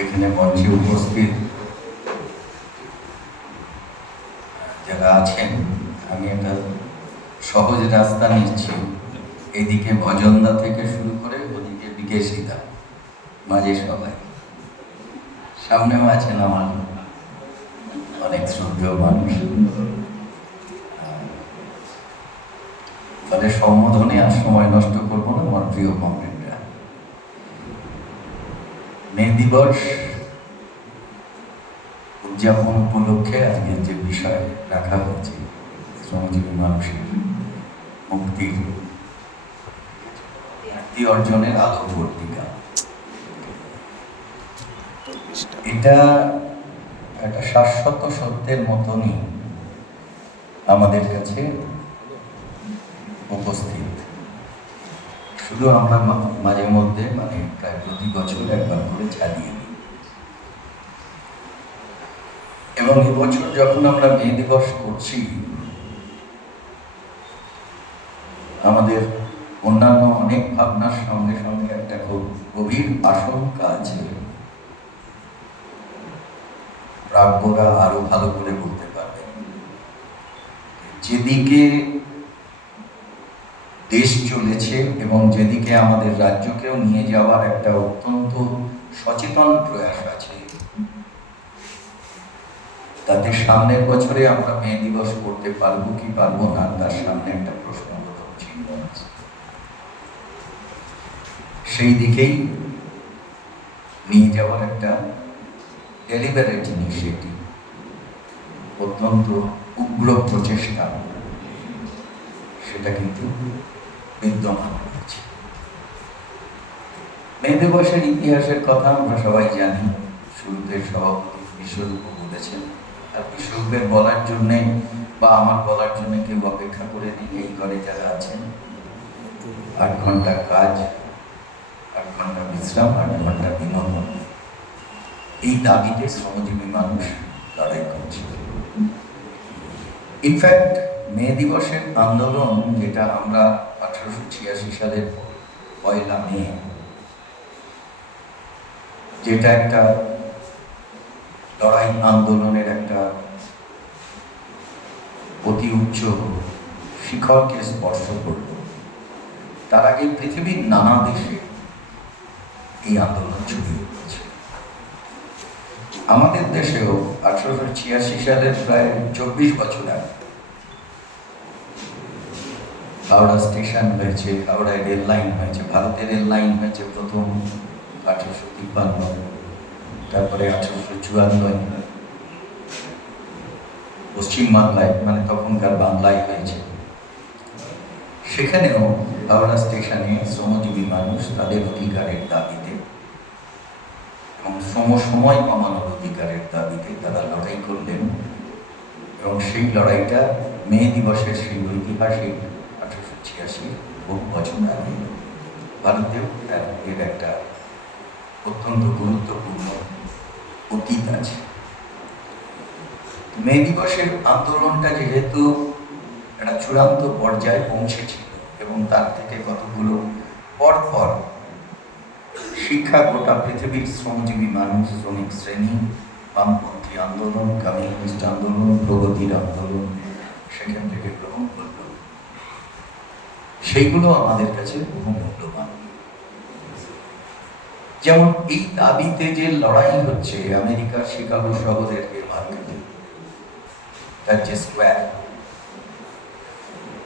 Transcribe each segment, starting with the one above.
এখানে মঞ্চে উপস্থিত যারা আছেন, আমি একটা সহজ রাস্তা নিচ্ছি। এদিকে ভজনদা থেকে শুরু করে ওদিকে বিকেশিদা, মাঝে সবাই, সামনেও আছেন আমার অনেক শ্রদ্ধেয় মানুষ। তাদের সম্বোধনে আর সময় নষ্ট করবো না। আমার প্রিয় কমরেডরা, মে দিবস উদযাপন উপলক্ষে আজকের যে বিষয় রাখা হয়েছে, শ্রমজীবী মানুষের মুক্তির অর্জনের আলোকবর্তিকা, এটা একটা শাশ্বত সত্যের মতনই আমাদের কাছে উপস্থিত। শুধু আমরা মাঝে মধ্যে প্রায় প্রতি বছর একবার করে চালিয়ে নিই। এবং এবছর যখন আমরা মে দিবস করছি, আমাদের অন্যান্য অনেক ভাবনার সঙ্গে সঙ্গে একটা খুব গভীর আশঙ্কা আছে। প্রাজ্ঞরা আরো ভালো করে বলতে পারবেন, যেদিকে দেশ চলেছে এবং যেদিকে আমাদের রাজ্যকেও নিয়ে যাওয়ার একটা অত্যন্ত সচেতন প্রয়াস আছে, তাতে সামনের বছরে আমরা মে দিবস করতে পারবো কি পারবো না, তার সামনে একটা প্রশ্নবোধক চিহ্ন আছে। সেই দিকেই নিয়ে যাওয়ার একটা ডেলিভারেট ইনিশিয়েটিভ, অত্যন্ত উগ্র প্রচেষ্টা, সেটা কিন্তু বিদ্যমান রয়েছে। মে দিবসের ইতিহাসের কথা আমরা সবাই জানি। শুরুতে সভাপতি বিশ্বরূপ বলেছেন, আর বিশ্বরূপের বলার জন্যে বা আমার বলার জন্য কেউ অপেক্ষা করে দিন। এই ঘরে যারা আছেন, 8 ঘন্টা কাজ, 8 ঘন্টা বিশ্রাম, 8 ঘন্টা বিনোদন, এই দাবিতে শ্রমজীবী মানুষ লড়াই করছে। ইনফ্যাক্ট মে দিবসের আন্দোলন, যেটা আমরা 1886 সালের 1 মে, যেটা একটা লড়াই আন্দোলনের একটা অতি উচ্চ শিখরকে স্পর্শ করল, তার আগে পৃথিবীর নানা দেশে এই আন্দোলন ছড়িয়ে পড়েছে। আমাদের দেশেও 1886 সালের প্রায় 24 বছর আগে হাওড়া স্টেশন হয়েছে, হাওড়ায় রেল লাইন হয়েছে, ভারতের রেল লাইন হয়েছে প্রথম 1853, তারপরে 1854 পশ্চিমবাংলায়, তখনকার বাংলায় হয়েছে। সেখানেও হাওড়া স্টেশনে শ্রমজীবী মানুষ তাদের অধিকারের দাবিতে এবং সময় কমানোর অধিকারের দাবিতে তারা লড়াই করলেন। এবং সেই লড়াইটা মে দিবসের সেই ঐতিহাসিক 1886 বহু বছর আগে ভারতেও এর একটা অত্যন্ত গুরুত্বপূর্ণ অতীত আছে। মে দিবসের আন্দোলনটা যেহেতু একটা চূড়ান্ত পর্যায়ে পৌঁছেছিল এবং তার থেকে কতগুলো পরপর শিক্ষা, গোটা পৃথিবীর শ্রমজীবী মানুষ, শ্রমিক শ্রেণী, বামপন্থী আন্দোলন, কমিউনিস্ট আন্দোলন, প্রগতির আন্দোলন সেখান থেকে গ্রহণ করল, সেইগুলো আমাদের কাছে বহু মূল্যবান। যেমন এই দাবিতে যে লড়াই হচ্ছে আমেরিকার শিকাগো শহরের যে মার্কেটে, তার যে স্কোয়ার,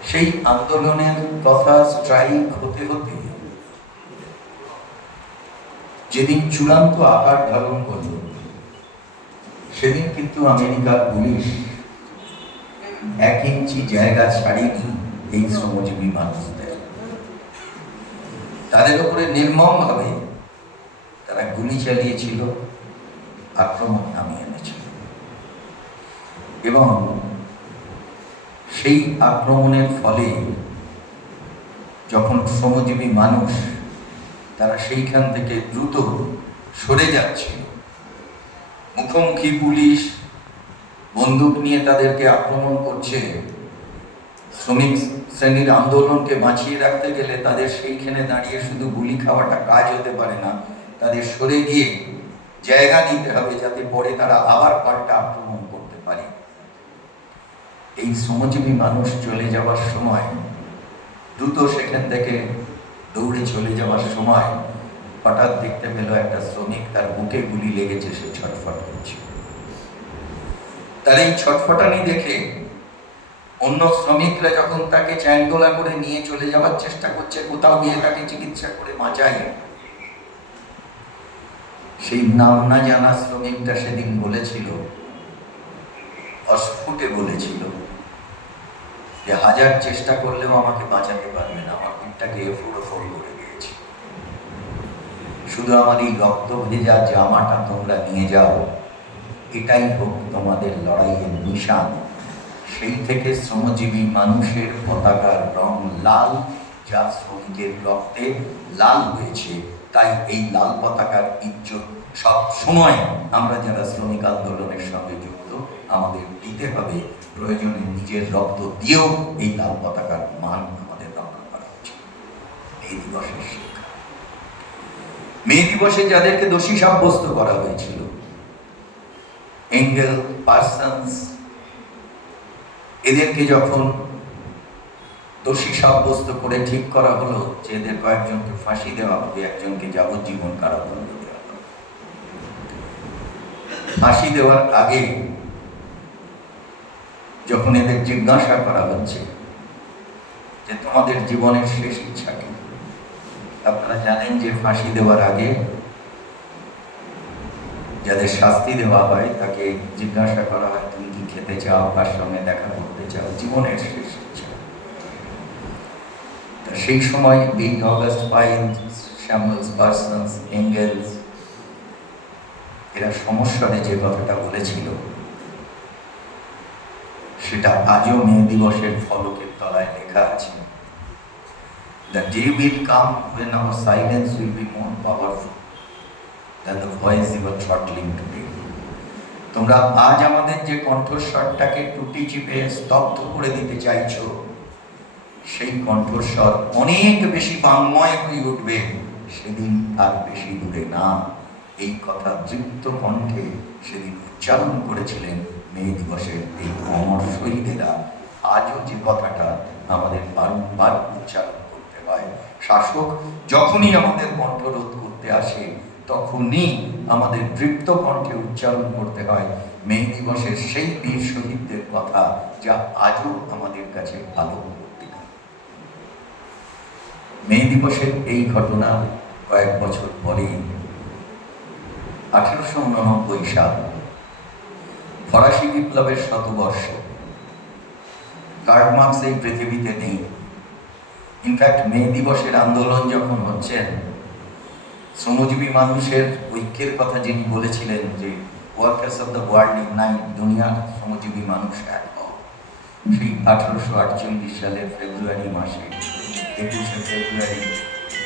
সেই আন্দোলনের কথা স্ট্রাইক হতে হতে যেদিন চূড়ান্ত আকার ধারণ করল, সেদিন কিন্তু আমেরিকার পুলিশ 1 ইঞ্চি জায়গা ছাড়েনি এই শ্রমজীবী মানুষদের। তাদের উপরে নির্মমভাবে তারা গুলি চালিয়েছিল, আক্রমণ নামিয়ে এনেছিল। এবং সেই আক্রমণের ফলে যখন শ্রমজীবী মানুষ তারা সেইখান থেকে দ্রুত সরে যাচ্ছে, মুখোমুখি পুলিশ বন্দুক নিয়ে তাদেরকে আক্রমণ করছে, শ্রমিক শ্রেণীর আন্দোলনকে বাঁচিয়ে রাখতে গেলে তাদের সেইখানে দাঁড়িয়ে শুধু গুলি খাওয়াটা কাজ হতে পারে না, তাদের সরে গিয়ে জায়গা নিতে হবে, যাতে পরে তারা আবার পাল্টা আক্রমণ করতে পারে। এই শ্রমজীবী মানুষ চলে যাওয়ার সময়, দ্রুত সেখান থেকে দৌড়ে চলে যাওয়ার সময় হঠাৎ দেখতে পেল একটা শ্রমিক, তার বুকে গুলি লেগেছে, সে ছটফট করছে। তার এই ছটফটানি দেখে অন্য শ্রমিকরা যখন তাকে চ্যাংদোলা করে নিয়ে চলে যাওয়ার চেষ্টা করছে, কোথাও গিয়ে তাকে চিকিৎসা করে বাঁচায়, সেই নাম না জানা শ্রমিকটা সেদিন বলেছিল, অস্ফুটে বলেছিল যে হাজার চেষ্টা করলেও আমাকে বাঁচাতে পারবে না, আমার পিঠটাকে ফোড় করে দিয়েছে, শুধু আমার এই রক্ত ভেজা জামাটা তোমরা নিয়ে যাও, এটাই হোক তোমাদের লড়াইয়ের নিশান। সেই থেকে শ্রমজীবী মানুষের পতাকার রং লাল, যা শ্রমিকের রক্তে লাল হয়েছে। তাই এই লাল পতাকার ইজ্জত সব সময় আমরা যারা শ্রমিক আন্দোলনের সঙ্গে যুক্ত, আমাদের দিতে হবে। প্রয়োজনে নিজের রক্ত দিয়েও এই লাল পতাকার মান আমাদের রক্ষা করা উচিত। এই দিবসের শিক্ষা। মে দিবসে যাদেরকে দোষী সাব্যস্ত করা হয়েছিল, এঙ্গেল, পার্সন্স, এদেরকে যখন দোষী সাব্যস্ত করে ঠিক করা হলো যে এদের কয়েকজনকে ফাঁসি দেওয়া হবে, একজনকে যাবজ্জীবন কারাদণ্ড দেওয়া হবে, ফাঁসি দেওয়ার আগে যখন এদের জিজ্ঞাসা করা হচ্ছে যে তোমাদের জীবনের শেষ ইচ্ছা কি, আপনারা জানেন যে ফাঁসি দেওয়ার আগে যাদের শাস্তি দেওয়া হয় তাকে জিজ্ঞাসা করা হয় তুমি কি খেতে চাও, কার সঙ্গে দেখা করতে চাও, জীবনের শেষ ইচ্ছা। সেই সময় এই August Pines, Samuel's, persons, angles এরা সমস্যারে যে কথাটা বলেছিল সেটা আজও মে দিবসের ফলকের তলায় লেখা আছে। The day will come when our silence will be more powerful than the voice you are throttling today. তোমরা আজ আমাদের যে কণ্ঠস্বরটাকে টুটি চিপে স্তব্ধ করে দিতে চাইছো, সেই কণ্ঠস্বর অনেক বেশি বাংময় হয়ে উঠবে, সেদিন আর বেশি দূরে না। এই কথা দৃপ্ত কণ্ঠে সেদিন উচ্চারণ করেছিলেন মে দিবসের এই অমর শহীদেরা। আজও যে কথাটা আমাদের বারংবার উচ্চারণ করতে হয়। শাসক যখনই আমাদের কণ্ঠরোধ করতে আসে, তখনই আমাদের দৃপ্ত কণ্ঠে উচ্চারণ করতে হয় মে দিবসের সেই বীর শহীদদের কথা, যা আজও আমাদের কাছে ভালো। মে দিবসের এই ঘটনা কয়েক বছর পরে 1889 সাল, ফরাসি বিপ্লবের শতবর্ষ। কার্ল মার্কস এই পৃথিবীতে নেই। ইনফ্যাক্ট মে দিবসের আন্দোলন যখন হচ্ছেন, শ্রমজীবী মানুষের ঐক্যের কথা যিনি বলেছিলেন যে workers of the world unite, দুনিয়ার শ্রমজীবী মানুষ এক হও, সেই 1848 সালের ফেব্রুয়ারি মাসে 21শে ফেব্রুয়ারি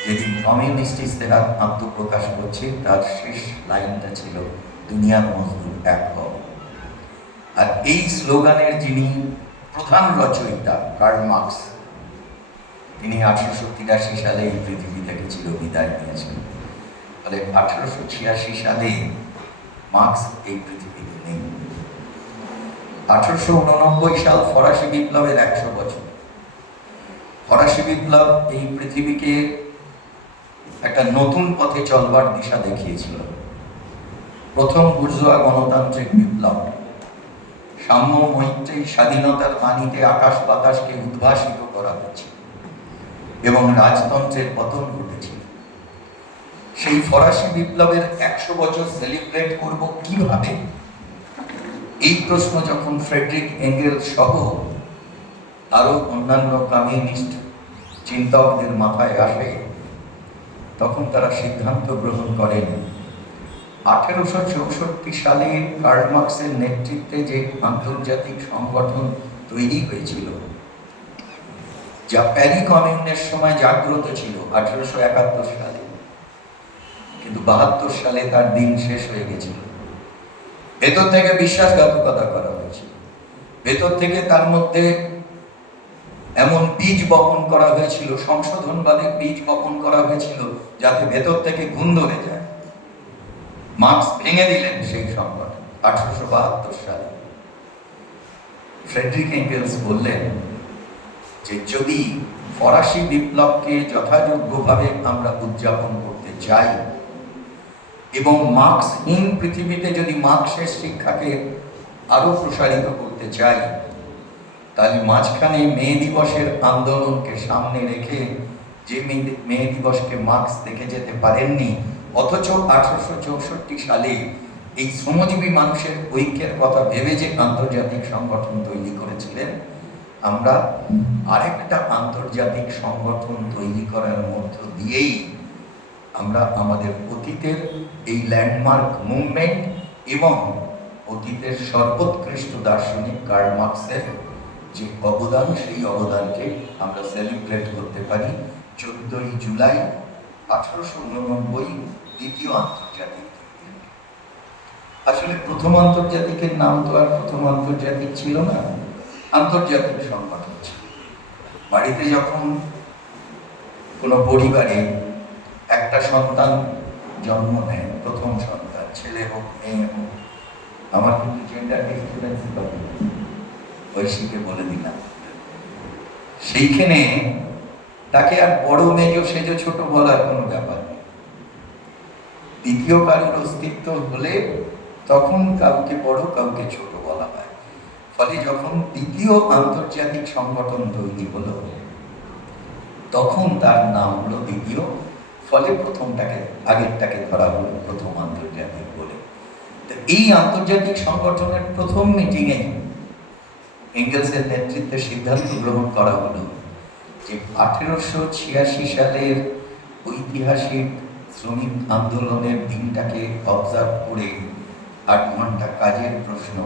যেদিন কমিউনিস্ট ইস্তেহার আত্মপ্রকাশ করছে, তার শেষ লাইনটা ছিল দুনিয়ার মজদুর এক হও। আর এই স্লোগানের যিনি প্রধান রচয়িতা কার্ল মার্কস, তিনি 1883 সালে এই পৃথিবী থেকে বিদায় নিয়েছেন। ফলে 1886 সালে মার্কস এই পৃথিবীতে নেই। 1889 সাল ফরাসি বিপ্লবের 100 বছর। ফরাসি বিপ্লব এই পৃথিবীকে একটা নতুন পথে চলবার দিশা দেখিয়েছিল। প্রথম বুর্জোয়া গণতান্ত্রিক বিপ্লব, সাম্য, মৈত্রী, স্বাধীনতার বাণীতে আকাশ বাতাসকে উদ্ভাসিত করা হয়েছে এবং রাজতন্ত্রের পতন ঘটেছিল। সেই ফরাসি বিপ্লবের 100 বছর সেলিব্রেট করব কিভাবে, এই প্রশ্ন যখন ফ্রেডরিক এঙ্গেল সহ আরো অন্যান্য কমিউনিস্ট চিন্তকদের মাথায় আসে, তখন তারা সিদ্ধান্ত গ্রহণ করেন 1864 সালে কার্ল মার্কসের নেতৃত্বে যে আন্তর্জাতিক সংগঠন তৈরি হয়েছিল, যা প্যারি কমিউনের সময় জাগ্রত ছিল 1871 সালে, কিন্তু 72 সালে তার দিন শেষ হয়ে গেছিল। ভেতর থেকে বিশ্বাসঘাতকতা করা হয়েছিল, ভেতর থেকে তার মধ্যে এমন বীজ বপন করা হয়েছিল, সংশোধনবাদের বীজ বপন করা হয়েছিল, যাতে ভেতর থেকে ঘুণ ধরে যায়। মার্কস ভেঙে দিলেন সেই সংগঠন 1872 সালে। ফ্রেডরিক এঙ্গেলস বললেন যে যদি ফরাসি বিপ্লবকে যথাযোগ্যভাবে আমরা উদযাপন করতে চাই এবং মার্কসহীন পৃথিবীতে যদি মার্কসের শিক্ষাকে আরো প্রসারিত করতে চাই, তাহলে মাঝখানে মে দিবসের আন্দোলনকে সামনে রেখে, যে মে দিবসকে মার্কস দেখে যেতে পারেননি, অথচ 1864 সালে এই শ্রমজীবী মানুষের ঐক্যের কথা ভেবে যে আন্তর্জাতিক সংগঠন তৈরি করেছিলেন, আমরা আরেকটা আন্তর্জাতিক সংগঠন তৈরি করার মধ্য দিয়েই আমরা আমাদের অতীতের এই ল্যান্ডমার্ক মুভমেন্ট এবং অতীতের সর্বোৎকৃষ্ট দার্শনিক কার্ল মার্কসের যে অবদান, সেই অবদানকে আমরা সেলিব্রেট করতে পারি 14 জুলাই 1889 দ্বিতীয় আন্তর্জাতিক। আসলে প্রথম আন্তর্জাতিকের নাম তো আর প্রথম আন্তর্জাতিক ছিল না, আন্তর্জাতিক সংগঠন ছিল। বাড়িতে যখন কোনো পরিবারে একটা সন্তান জন্ম নেয়, প্রথম সন্তান, ছেলে হোক মেয়ে হোক, আমার কিন্তু জেন্ডার ডিফারেন্স ঐশীকে বলে দিলাম, সেইখানে তাকে আর বড় মেজ সেজ ছোট বলার কোনো ব্যাপার নেই। দ্বিতীয় কারোর অস্তিত্ব হলে তখন কাউকে বড় কাউকে ছোট বলা হয়। ফলে যখন দ্বিতীয় আন্তর্জাতিক সংগঠন তৈরি হলো, তখন তার নাম হলো দ্বিতীয়। ফলে প্রথমটাকে, আগেরটাকে ধরা হলো প্রথম আন্তর্জাতিক বলে। তো এই আন্তর্জাতিক সংগঠনের প্রথম মিটিংয়ে এঙ্গেলসের নেতৃত্বে সিদ্ধান্ত গ্রহণ করা হলো যে 1886 সালের ঐতিহাসিক শ্রমিক আন্দোলনের দিনটাকে অবজার্ভ করে 8 ঘন্টা কাজের প্রশ্ন,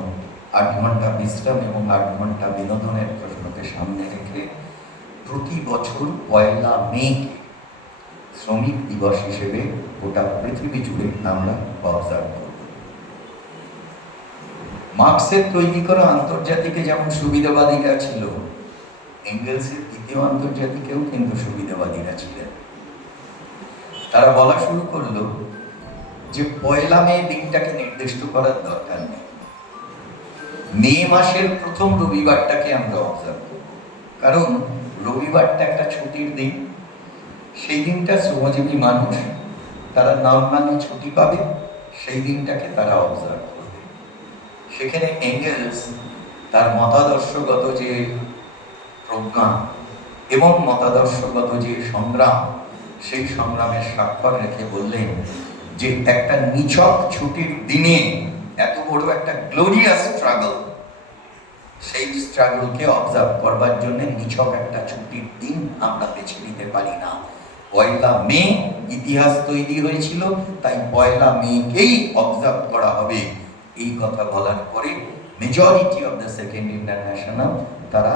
8 ঘন্টা বিশ্রাম এবং 8 ঘন্টা বিনোদনের প্রশ্নকে সামনে রেখে প্রতি বছর 1 মে শ্রমিক দিবস হিসেবে গোটা পৃথিবী জুড়ে আমরা অবজার্ভ করব। মার্কসের তৈরি করা আন্তর্জাতিকে যেমন সুবিধাবাদীরা ছিল, এঙ্গেলসের দ্বিতীয় আন্তর্জাতিকেও কিন্তু সুবিধাবাদীরা ছিলেন। তারা বলা শুরু করলো যে 1 মে দিনটাকে নির্দিষ্ট করার দরকার নেই, মে মাসের প্রথম রবিবারটাকে আমরা অবজার্ভ করব। কারণ রবিবারটা একটা ছুটির দিন, সেই দিনটা শ্রমজীবী মানুষ তারা নর্মালি ছুটি পাবে, সেই দিনটাকে তারা অবজার্ভ করবে। সেখানে এঙ্গেলস তার মতাদর্শগত যে প্রজ্ঞা এবং মতাদর্শগত যে সংগ্রাম, সেই সংগ্রামের স্বাক্ষর রেখে বললেন যে একটা নিছক ছুটির দিনে এত বড় একটা গ্লোরিয়াস স্ট্রাগল, সেই স্ট্রাগলকে অবজার্ভ করবার জন্য নিছক একটা ছুটির দিন আমরা বেছে নিতে পারি না। 1 মে ইতিহাস তৈরি হয়েছিল, তাই 1 মেকেই অবজার্ভ করা হবে। এই কথা বলার পরে majority of the second international তারা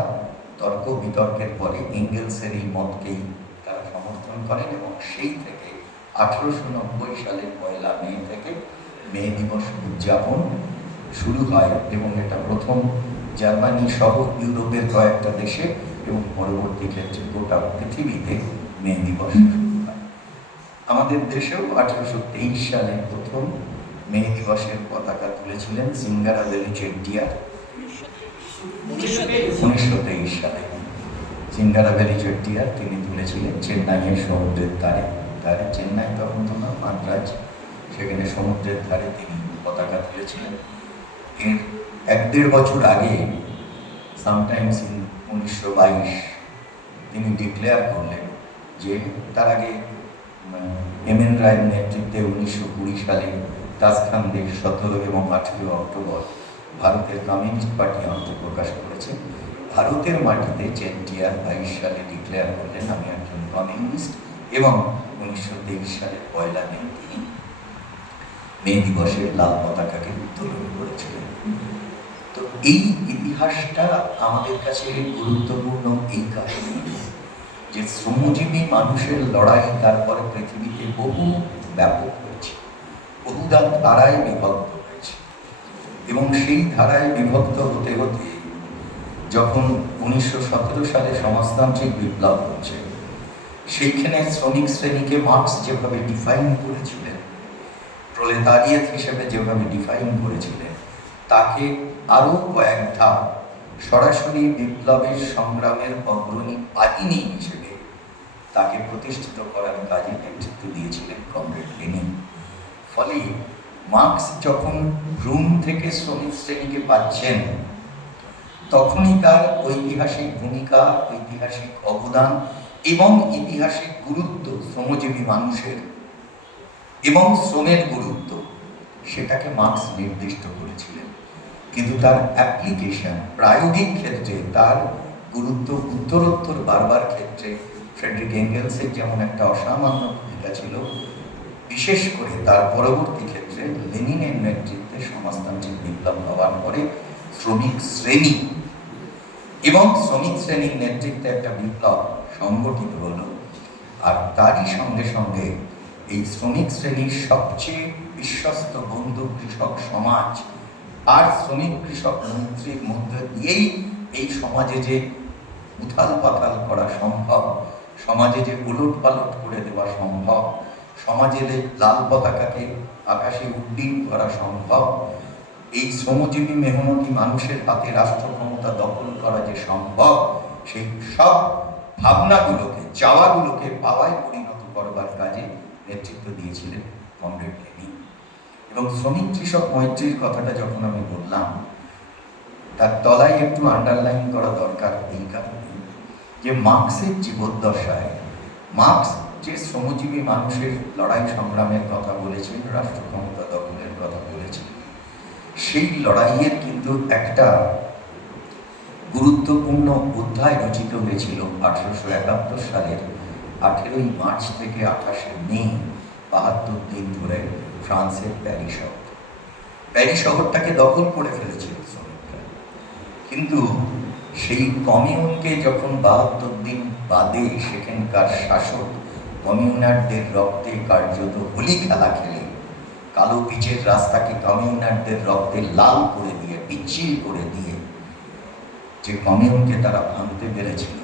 তর্ক বিতর্কের পরে এঙ্গেলসের এই মতকেই তারা সমর্থন করেন এবং সেই থেকে 1890 সালের 1 মে থেকে মে দিবস উদযাপন শুরু হয় এবং এটা প্রথম জার্মানি সহ ইউরোপের কয়েকটা দেশে এবং পরবর্তী ক্ষেত্রে গোটা পৃথিবীতে মে দিবস শুরু হয়। আমাদের দেশেও 1823 সালে প্রথম মে দিবসের পতাকা তুলেছিলেন সিঙ্গারাবেলি চেট্টিয়ার। 1923 সালে সিঙ্গারাবেলি চেট্টিয়ার তিনি তুলেছিলেন চেন্নাইয়ের সমুদ্রের ধারে। চেন্নাই তখন তো না, মাদ্রাজ, সেখানে সমুদ্রের ধারে তিনি পতাকা তুলেছিলেন। এর 1-1.5 বছর আগে, সামটাইমস ইন 1922, তিনি ডিক্লেয়ার করলেন যে তার আগে এমএন রায়ের নেতৃত্বে 1920 সালে তাজখান্দে 17 এবং 18 অক্টোবর ভারতের কমিউনিস্ট পার্টি আত্মপ্রকাশ করেছে। ভারতের মাটিতে চেট্টিয়ার 22 সালে ডিক্লেয়ার করলেন আমি একজন কমিউনিস্ট এবং 1923 সালের 1 মে তিনি মে দিবসের লাল পতাকাকে উত্তোলন করেছিলেন। তো এই ইতিহাসটা আমাদের কাছে গুরুত্বপূর্ণ এই কারণে যে শ্রমজীবী মানুষের লড়াই তারপরে পৃথিবীতে বহু ব্যাপক হয়েছে, বহু ধারায় বিভক্ত হয়েছে এবং সেই ধারায় বিভক্ত হতে হতে যখন 1917 সালে সমাজতান্ত্রিক বিপ্লব হচ্ছে, সেইখানে শ্রমিক শ্রেণীকে মার্কস যেভাবে ডিফাইন করেছিলেন প্রলেতারিয়েত হিসেবে যেভাবে ডিফাইন করেছিলেন, তাকে আরও কয়েক ধাপ সরাসরি বিপ্লবের সংগ্রামের অগ্রণী বাহিনী হিসেবে তাকে প্রতিষ্ঠিত করার কাজে নেতৃত্ব দিয়েছিলেন কমরেড লেনিন। ফলে মার্কস যখন রুম থেকে শ্রমিক শ্রেণীকে পাচ্ছেন, তখনই তার ঐতিহাসিক ভূমিকা, ঐতিহাসিক অবদান এবং ইতিহাসিক গুরুত্ব, শ্রমজীবী মানুষের এবং শ্রমের গুরুত্ব, সেটাকে মার্কস নির্দিষ্ট করেছিলেন। কিন্তু তার অ্যাপ্লিকেশন, প্রায়োগিক ক্ষেত্রে তার গুরুত্ব উত্তরোত্তর বারবার ক্ষেত্রে ফ্রেডরিক এঙ্গেলসের যেমন একটা অসামান্য ভূমিকা ছিল, বিশেষ করে তার পরবর্তী ক্ষেত্রে লেনিনের নেতৃত্বে সমাজতান্ত্রিক বিপ্লব হওয়ার পরে শ্রমিক শ্রেণী এবং শ্রমিক শ্রেণীর নেতৃত্বে একটা বিপ্লব সংগঠিত হলো। আর তারই সঙ্গে সঙ্গে এই শ্রমিক শ্রেণীর সবচেয়ে বিশ্বস্ত বন্ধু কৃষক সমাজ আর শ্রমিক কৃষক মৈত্রীর মধ্যে দিয়েই এই সমাজে যে উথাল পাথাল করা সম্ভব, সমাজে যে উলট পালট করে দেওয়া সম্ভব, সমাজে লাল পতাকাকে আকাশে উড্ডীন করা সম্ভব, এই শ্রমজীবী মেহনতি মানুষের হাতে রাষ্ট্র ক্ষমতা দখল করা যে সম্ভব, সেই সব ভাবনাগুলোকে, চাওয়াগুলোকে পাওয়ায় পরিণত করবার কাজে নেতৃত্ব দিয়েছিলেন কমরেড লেনিন। এবং শ্রমিক কৃষক মৈত্রীর কথাটা যখন আমি বললাম, তার তলায় একটু আন্ডারলাইন করা দরকার এই কারণে যে মার্কসের জীবদ্দশায় মার্কস যে শ্রমজীবী মানুষের লড়াই সংগ্রামের কথা বলেছেন, রাষ্ট্র ক্ষমতা দখলের কথা বলেছেন, সেই লড়াইয়ের কিন্তু একটা গুরুত্বপূর্ণ অধ্যায় রচিত হয়েছিল 1871 সালের 18ই মার্চ থেকে 28শে মে, 72 দিন ধরে ফ্রান্সের প্যারি শহর। প্যারি শহরটাকে দখল করে ফেলেছিল শ্রমিকরা। কিন্তু সেই কমিউনকে যখন 72 দিন বাদে সেখানকার শাসক কমিউনারদের রক্তে কার্যত হোলি খেলা খেলে, কালো পিচের রাস্তাকে কমিউনারদের রক্তে লাল করে দিয়ে, পিচ্ছিল করে দিয়ে যে কমিউনকে তারা ভাঙতে পেরেছিল,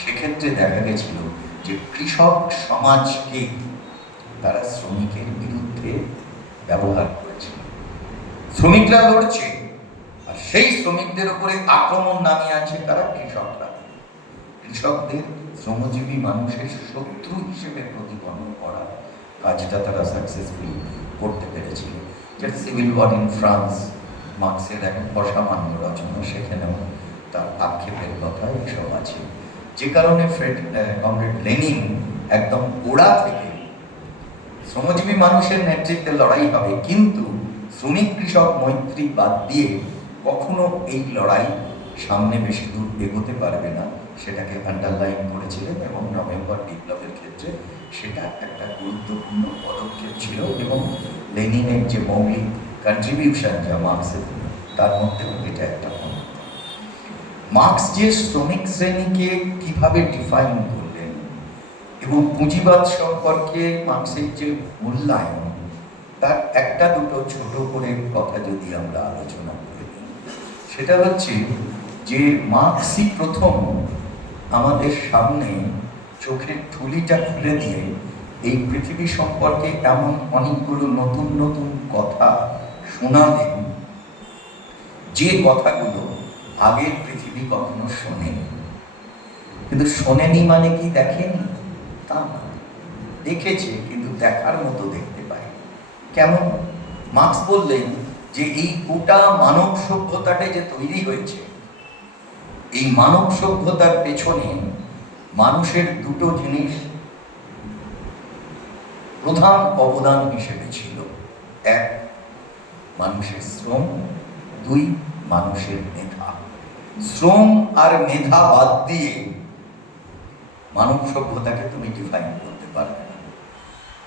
সেক্ষেত্রে দেখা গেছিল যে কৃষক সমাজকে তারা শ্রমিকের বিরুদ্ধে ব্যবহার করেছিল। শ্রমিকরা লড়ছে, আর সেই শ্রমিকদের উপরে আক্রমণ নামিয়ে আছে তারা কৃষকরা। কৃষকদের শ্রমজীবী মানুষের শত্রু হিসেবে প্রতিপন্ন করা কাজটা তারা সাকসেসফুলি করতে পেরেছিল। যেটা সিভিল ওয়ার ইন ফ্রান্স, মার্কসের এক অসামান্য রচনা, সেখানেও তার আক্ষেপের কথা এসব আছে। যে কারণে কমরেড লেনিন একদম গোড়া থেকে শ্রমজীবী মানুষের নেতৃত্বে লড়াই হবে, কিন্তু শ্রমিক কৃষক মৈত্রী বাদ দিয়ে কখনো এই লড়াই সামনে বেশি দূর এগোতে পারবে না, সেটাকে আন্ডারলাইন করেছিলেন। এবং নভেম্বর বিপ্লবের ক্ষেত্রে সেটা একটা গুরুত্বপূর্ণ পদক্ষেপ ছিল। এবং লেনিনের যে মৌলিক কন্ট্রিবিউশন যা মার্কসের, তার মধ্যেও এটা একটা অন্যতম। মার্কস যে শ্রমিক শ্রেণীকে কিভাবে ডিফাইন করলেন এবং পুঁজিবাদ সম্পর্কে মার্কসের যে মূল্যায়ন, তার একটা দুটো ছোট করে কথা যদি আমরা আলোচনা করি, সেটা হচ্ছে যে মার্কসই প্রথম আমাদের সামনে চোখের ঠুলিটা খুলে দিয়ে এই পৃথিবী সম্পর্কে এমন অনেকগুলো নতুন নতুন কথা শোনালেন, যে কথাগুলো আগের পৃথিবী কখনো শোনেনি। কিন্তু শোনেনি মানে কি দেখেনি তা না, দেখেছে কিন্তু দেখার মতো দেখতে পায়। কেমন? মার্কস বললেন যে এই গোটা মানব সভ্যতাটা যে তৈরি হয়েছে, এই মানব সভ্যতার পেছনে মানুষের দুটো জিনিস প্রধান অবদান হিসেবে ছিল। এক, মানুষের শ্রম, দুই, মানুষের মেধা। শ্রম আর মেধা বাদ দিয়ে মানব সভ্যতাকে তুমি ডিফাইন করতে পারবে না।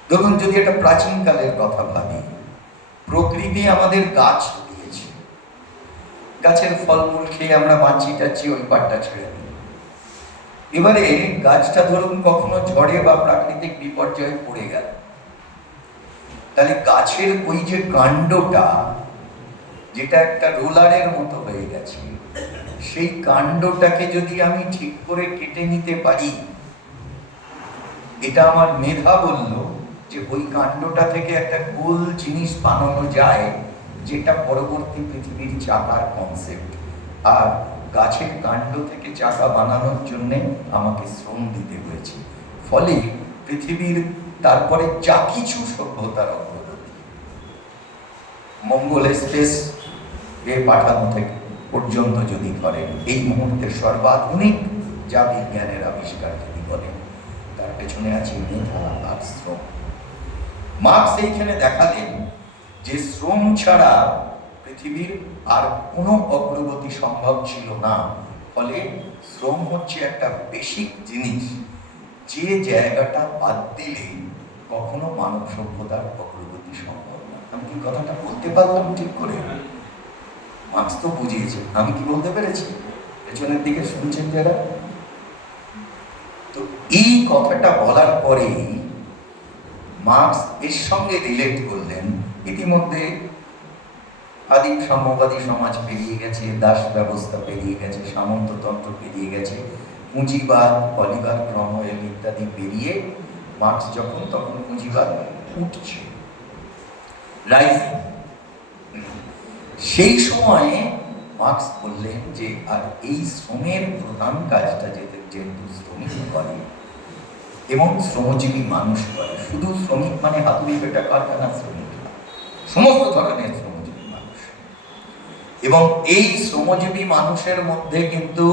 ধরুন, যদি একটা প্রাচীনকালের কথা ভাবি, প্রকৃতি আমাদের গাছ দিয়েছে, গাছের ফলমূল খেয়ে আমরা বাঁচি টাচ্ছি, ওই পাটটা ছেড়ে দিই। এবারে গাছটা ধরুন কখনো ঝড়ে বা প্রাকৃতিক বিপর্যয়ে পড়ে গেল, তাহলে গাছের ওই যে কাণ্ডটা, যেটা একটা রোলারের মতো হয়ে গেছে, সেই কাণ্ডটাকে যদি আমি ঠিক করে কেটে নিতে পারি, এটা আমার মেধা বলল যে ওই কাণ্ডটা থেকে একটা গোল জিনিস বানানো যায়, যেটা পরবর্তী পৃথিবীর চাকার কনসেপ্ট। আর গাছের কাণ্ড থেকে চাকা বানানোর জন্যে আমাকে শ্রম দিতে হয়েছে। ফলে পৃথিবীর তারপরে যা কিছু সভ্যতার অগ্রগতি, মঙ্গল স্পেস এ পাঠানো থেকে পর্যন্ত যদি করেন, এই মুহূর্তের সর্বাধুনিক যা বিজ্ঞানের আবিষ্কার যদি বলেন, তার পেছনে আছে মেধা আর শ্রম। মার্কস এইখানে দেখালেন যে শ্রম ছাড়া পৃথিবীর আর কোনো অগ্রগতি সম্ভব ছিল না। ফলে শ্রম হচ্ছে একটা বেসিক জিনিস, যে জায়গাটা বাদ দিলে কখনো মানব সভ্যতার অগ্রগতি সম্ভব না। আমি কি কথাটা বলতে পারলাম ঠিক করে? মার্কস তো বুঝিয়েছে, আমি কি বলতে পেরেছি? পেছনের দিকে শুনছেন যারা, তো এই কথাটা বলার পরেই মার্কস এর সঙ্গে রিলেট করলেন। ইতিমধ্যে আদিম সাম্যবাদী সমাজ পেরিয়ে গেছে, দাস ব্যবস্থা পেরিয়ে গেছে, সামন্ততন্ত্র পেরিয়ে গেছে, পুঁজিবাদ, পলিবাদ, ক্রমওয়েল ইত্যাদি পেরিয়ে মার্কস যখন, তখন পুঁজিবাদ উঠছে, রাইজিং। সেই সময়ে মার্কস বললেন যে আর এই শ্রমের প্রধান কাজটা যেহেতু শ্রমিক করে এবং শ্রমজীবী মানুষ করে, শুধু শ্রমিক মানে হাতুড়ি পেটা কারখানা শ্রমিক, সমস্ত ধরনের শ্রমজীবী মানুষ। এবং এই শ্রমজীবী মানুষের মধ্যে কিন্তু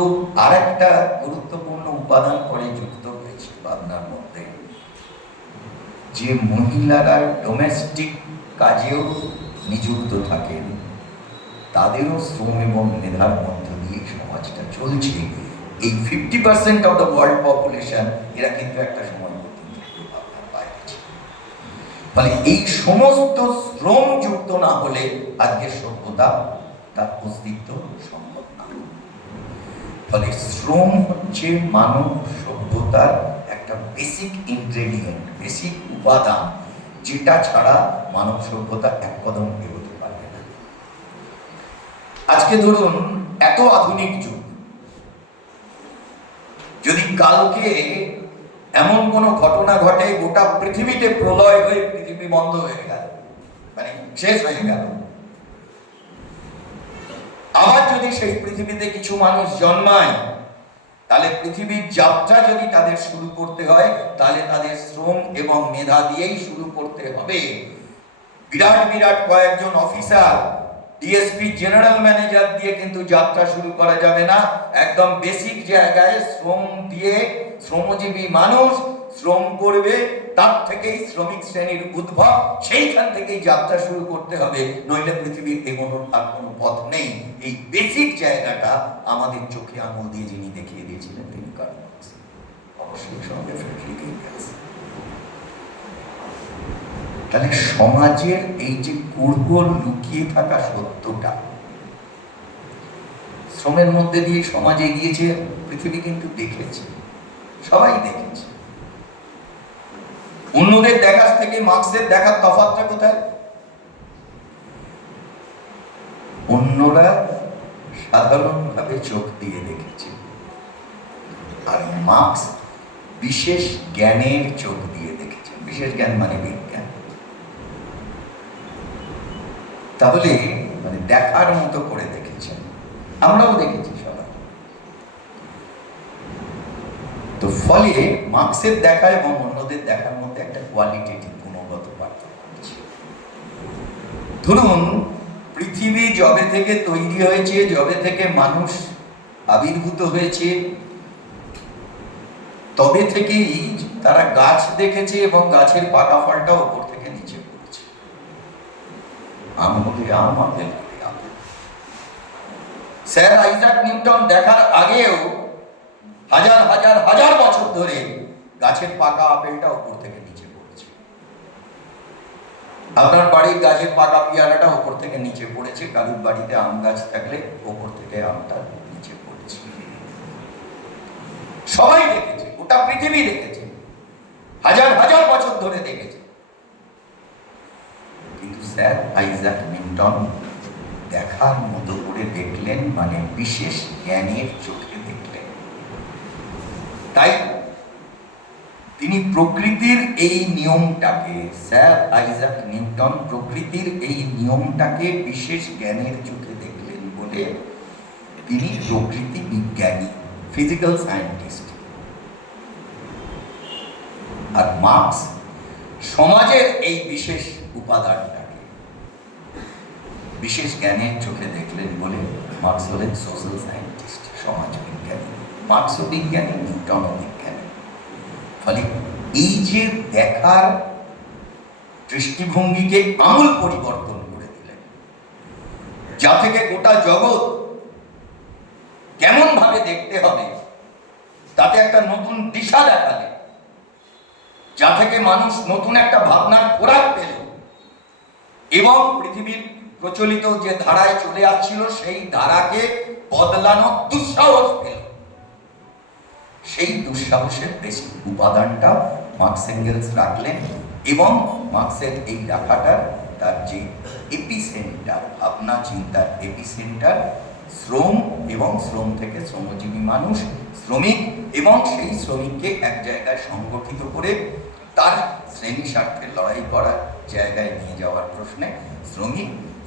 আর একটা গুরুত্বপূর্ণ উপাদান করে যুক্ত হয়েছে ভাবনার মধ্যে, যে মহিলারা ডোমেস্টিক কাজেও নিযুক্ত থাকেন, তাদেরও শ্রম এবং মেধার মধ্য দিয়ে সমাজটা চলছে। এই 50% অফ দ্য ওয়ার্ল্ড পপুলেশন, এরা কিন্তু একটা সময় বাইরে ছিল। ফলে এই সমস্ত শ্রম যুক্ত না হলে আজকের সভ্যতা, তার অস্তিত্ব সম্ভব না। ফলে শ্রম হচ্ছে মানব সভ্যতার একটা বেসিক ইনগ্রেডিয়েন্ট, বেসিক উপাদান, যেটা ছাড়া মানব সভ্যতা এক কদম এগোতে পারবে না। আজকে ধরুন এত আধুনিক যুগ, যদি কালকে এমন কোনো ঘটনা ঘটে গোটা পৃথিবীতে প্রলয় হয়ে পৃথিবী বন্ধ হয়ে গেল, মানে শেষ হয়ে গেল, আবার যদি সেই পৃথিবীতে কিছু মানুষ জন্মায়, তাহলে পৃথিবীর যাত্রা যদি তাদের শুরু করতে হয়, তাহলে তাদের শ্রম এবং মেধা দিয়েই শুরু করতে হবে। বিরাট বিরাট কয়েকজন অফিসার, ডিএসপি, জেনারেল ম্যানেজার দিয়ে কিন্তু যাত্রা শুরু করা যাবে না। একদম বেসিক জায়গায় শ্রম দিয়ে শ্রমজীবী মানুষ শ্রম করবে, তার থেকেই শ্রমিক শ্রেণীর উদ্ভব, সেইখান থেকেই যাত্রা শুরু করতে হবে, নইলে পৃথিবীর এগোনোর আর কোনো পথ নেই। এই বেসিক জায়গাটা আমাদের চোখে আঙুল দিয়ে যিনি দেখিয়ে দিয়েছিলেন তিনি কার্ল মার্কস, অবশ্যই সঙ্গে ফ্রেডরিক এঙ্গেলস। তাহলে সমাজের এই যে কুড়গোল লুকিয়ে থাকা সত্যটা, শ্রমের মধ্যে দিয়ে সমাজ এগিয়েছে, পৃথিবী কিন্তু দেখেছে, সবাই দেখেছে। অন্যদের দেখার থেকে মার্কসের দেখার তফাৎটা কোথায়? অন্যরা সাধারণভাবে চোখ দিয়ে দেখেছে, আর মার্কস বিশেষ জ্ঞানের চোখ দিয়ে দেখেছেন। বিশেষ জ্ঞান মানে বিজ্ঞান। তাহলে মানে দেখার মতো করে দেখেছেন, আমরাও দেখেছি সবাই। তো ফলে মার্কসের দেখা এবং অন্যদের দেখার মধ্যে একটা কোয়ালিটেটিভ, গুণগত পার্থক্য আছে। ধরুন পৃথিবী যবে থেকে তৈরি হয়েছে, যবে থেকে মানুষ আবির্ভূত হয়েছে, তবে থেকেই তারা গাছ দেখেছে এবং গাছের পাকা ফলটা উপর থেকে নিচে পড়েছে। আম হলে আম, আপেল হলে আপেল। স্যার আইজাক নিউটন দেখার আগেও হাজার হাজার হাজার বছর ধরে গাছের পাকা আপেলটা উপর থেকে নিচে পড়েছে। আপনার বাড়ির গাছের পাকা পেয়ারাটা উপর থেকে নিচে পড়েছে, কারুর বাড়িতে আম গাছ থাকলে উপর থেকে আমটা নিচে পড়েছে। সবাই দেখেছে, গোটা পৃথিবী দেখেছে, হাজার হাজার বছর ধরে দেখেছে। কিন্তু স্যার আইজাক নিউটন দেখার মতো করে দেখলেন, মানে বিশেষ জ্ঞানের চোখে দেখলেন। তাই তিনি তিনি প্রকৃতির এই নিয়মটাকে, স্যার আইজাক নিউটন প্রকৃতির এই নিয়মটাকে বিশেষ জ্ঞানের চোখে দেখলেন বলে তিনি প্রকৃতি বিজ্ঞানী, ফিজিক্যাল সায়েন্টিস্ট। আর মার্কস সমাজের এই বিশেষ উপাদানটাকে বিশেষ জ্ঞানের চোখে দেখলেন বলে মার্কস হলেন সোশ্যাল সায়েন্টিস্ট, সমাজ বিজ্ঞানী। মার্কসও বিজ্ঞানী, নিউটনও বিজ্ঞানী। ফলে এই যে দেখার দৃষ্টিভঙ্গিকে আমূল পরিবর্তন করে দিলেন, যা থেকে গোটা জগৎ কেমন ভাবে দেখতে হবে তাতে একটা নতুন দিশা দেখালেন, যা থেকে মানুষ নতুন একটা ভাবনার খোরাক পেল এবং পৃথিবীর প্রচলিত যে ধারায় চলে আসছিল সেই ধারাকে বদলানোর দুঃসাহস পেল। সেই দুঃসাহসের বেশি উপাদানটা মার্কস এঙ্গেলস রাখলেন এবং মার্কসের এই রাখাটার তার যে এপিসেন্টার, ভাবনা চিন্তার এপিসেন্টার শ্রম এবং শ্রম থেকে শ্রমজীবী মানুষ, শ্রমিক এবং সেই শ্রমিককে এক জায়গায় সংগঠিত করে তার শ্রেণী স্বার্থের লড়াই করার জায়গায় নিয়ে যাওয়ার প্রশ্নে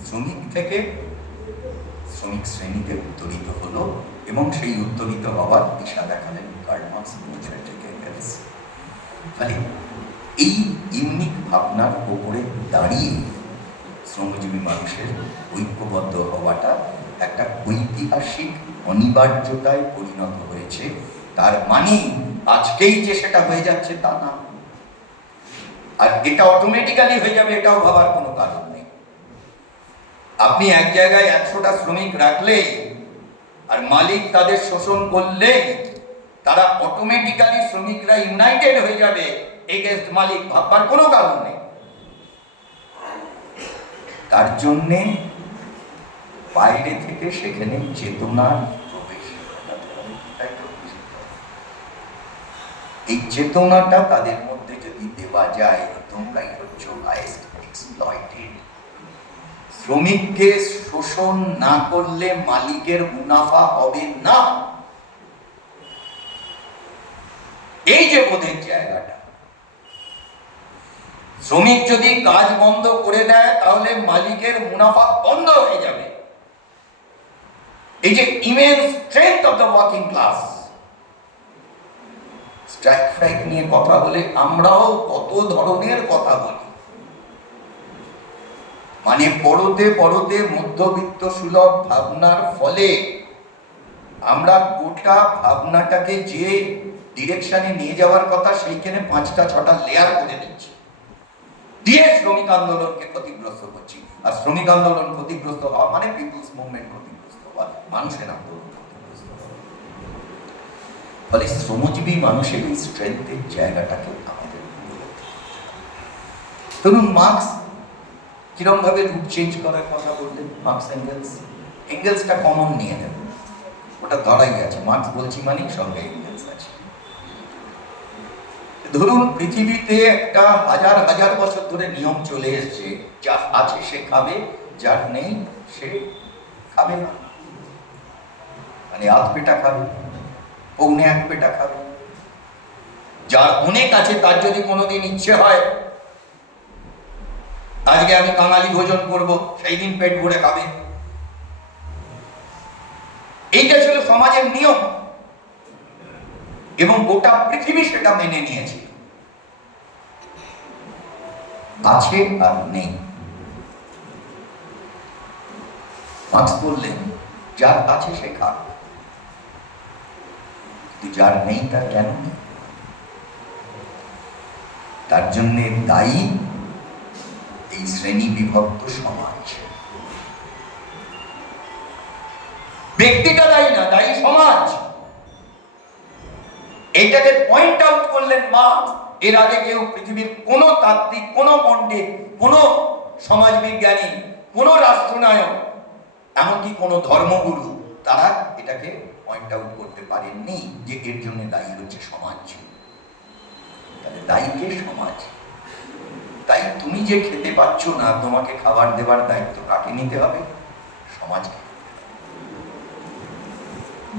শ্রমিক থেকে শ্রমিক শ্রেণীতে উত্তরিত হলো এবং সেই উত্তরিত হওয়ার দিশা দেখালেন কার্ল মার্কস এবং ফ্রেডরিক এঙ্গেলস। ফলে এই ইউনিক ভাবনার উপরে দাঁড়িয়ে শ্রমজীবী মানুষের ঐক্যবদ্ধ হওয়াটা একটা ঐতিহাসিক অনিবার্যতায় পরিণত হয়েছে। তার মানে আজকেই যে সেটা হয়ে যাচ্ছে তা না, আর এটা অটোমেটিক্যালি হয়ে যাবে এটাও ভাবার কোনো কারণ নেই। আপনি এক জায়গায় 100টা শ্রমিক রাখলে আর মালিক তাদের শোষণ করলে তারা অটোমেটিক্যালি শ্রমিকরা ইউনাইটেড হয়ে যাবে এগেইনস্ট মালিক, ভাববার কোনো কারণ নেই। তার জন্যে বাইরে থেকে সেখানে চেতনার প্রবেশ, এই চেতনাটা তাদের মধ্যে যদি দেওয়া যায়, তোমরাই হচ্ছ হাইয়েস্ট এক্সপ্লয়েটেড। শ্রমিককে শোষণ না করলে মালিকের মুনাফা হবে না, এই যে বোধের জায়গাটা। শ্রমিক যদি কাজ বন্ধ করে দেয় তাহলে মালিকের মুনাফা বন্ধ হয়ে যাবে। এই যে immense strength of the working class. Strike ফ্রাইক নিয়ে কথা বলে আমরাও কত ধরনের কথা বলি, মানে পড়তে পড়তে মধ্যবিত্ত সুলভ ভাবনার ফলে আমরা গোটা ভাবনাটাকে যে ডিরেকশনে নিয়ে যাওয়ার কথা সেইখানে 5টা 6টা লেয়ার করে দিচ্ছি, দিয়ে শ্রমিক আন্দোলনকে ক্ষতিগ্রস্ত করছি। আর শ্রমিক আন্দোলন ক্ষতিগ্রস্ত হওয়া মানে পিপলস মুভমেন্ট ক্ষতিগ্রস্ত হওয়া, মানুষের আন্দোলন ক্ষতিগ্রস্ত হওয়া। ফলে শ্রমজীবী মানুষের এই স্ট্রেংথের জায়গাটাকে আমাদের ধরুন মার্কস কিরম ভাবে রুট চেঞ্জ করার কথা বললেন। মার্কস এঙ্গেলসটা কমন নিয়ে নেব, ওটা ধরাই আছে। মার্কস বলছি মানে সঙ্গে এঙ্গেলস আছে। ধরুন পৃথিবীতে একটা হাজার হাজার বছর ধরে নিয়ম চলে এসছে, যা আছে সে খাবে, যার নেই সে খাবে না। মানে আধ পেটা খাবে, পৌনে এক পেটা খাবে। যার অনেক আছে তার যদি কোনোদিন ইচ্ছে হয় আজকে আমি কাঙালি ভোজন করব, সেই দিন পেট ভরে খাবে। এইটা ছিল সমাজের নিয়ম এবং গোটা পৃথিবী সেটা মেনে নিয়েছে। আছে আর নেই। মার্কস বললেন যার আছে সে খাক, কিন্তু যার নেই তার কেন নেই? তার জন্য দায়ী এই শ্রেণী বিভক্ত সমাজ। ব্যক্তিটা দায়ী না, দায়ী সমাজ। এইটাকে পয়েন্ট আউট করলেন মার্কস। এর আগে কেউ পৃথিবীর কোন তাত্ত্বিক, কোন পণ্ডিত, কোন সমাজ বিজ্ঞানী, কোন রাষ্ট্রনায়ক, এমনকি কোন ধর্মগুরু, তারা এটাকে পয়েন্ট আউট করতে পারেননি যে এর জন্য দায়ী হচ্ছে সমাজ। তাহলে দায়ীকে সমাজ। তাই তুমি যে খেতে পাচ্ছ না, তোমাকে খাবার দেবার দায়িত্ব কাকে নিতে হবে? সমাজকে।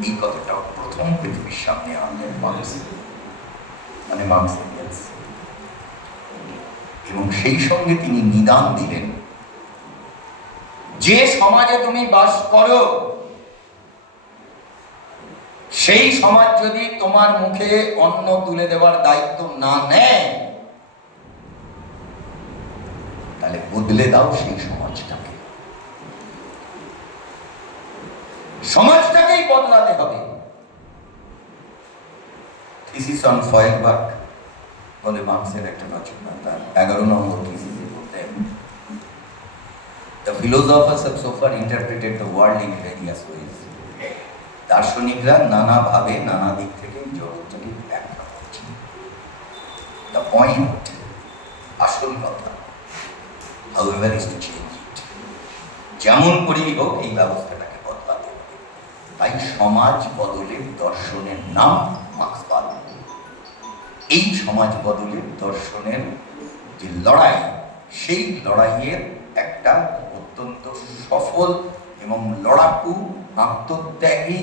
এই কথাটা প্রথম পৃথিবীর সামনে আনলেন মার্কস, মানে মার্কস এঙ্গেলস। এবং সেই সঙ্গে তিনি নিদান দিলেন, যে সমাজে তুমি বাস করো সেই সমাজ যদি তোমার মুখে অন্ন তুলে দেওয়ার দায়িত্ব না নেয়, তাহলে বদলে দাও সেই সমাজটাকে। সমাজটাকেই বদলাতে হবে। থিসিস অন ফয়েলবার্গ বলে মার্ক্সের একটা রচনা, তার 11 নম্বর থিসিসে বলতেন, The philosophers have so far interpreted the world in various ways. দার্শনিকরা নানা ভাবে নানা দিক থেকে জগৎটাকে ব্যাখ্যা করছে। The point, আসল কথা, however, is to change it. যেমন করেই হোক এই ব্যবস্থাটাকে বদলাতে হবে। তাই সমাজ বদলের দর্শনের নাম মার্ক্সবাদ। এই সমাজ বদলের দর্শনের যে লড়াই, সেই লড়াইয়ের একটা অত্যন্ত সফল এবং লড়াকু আত্মত্যাগী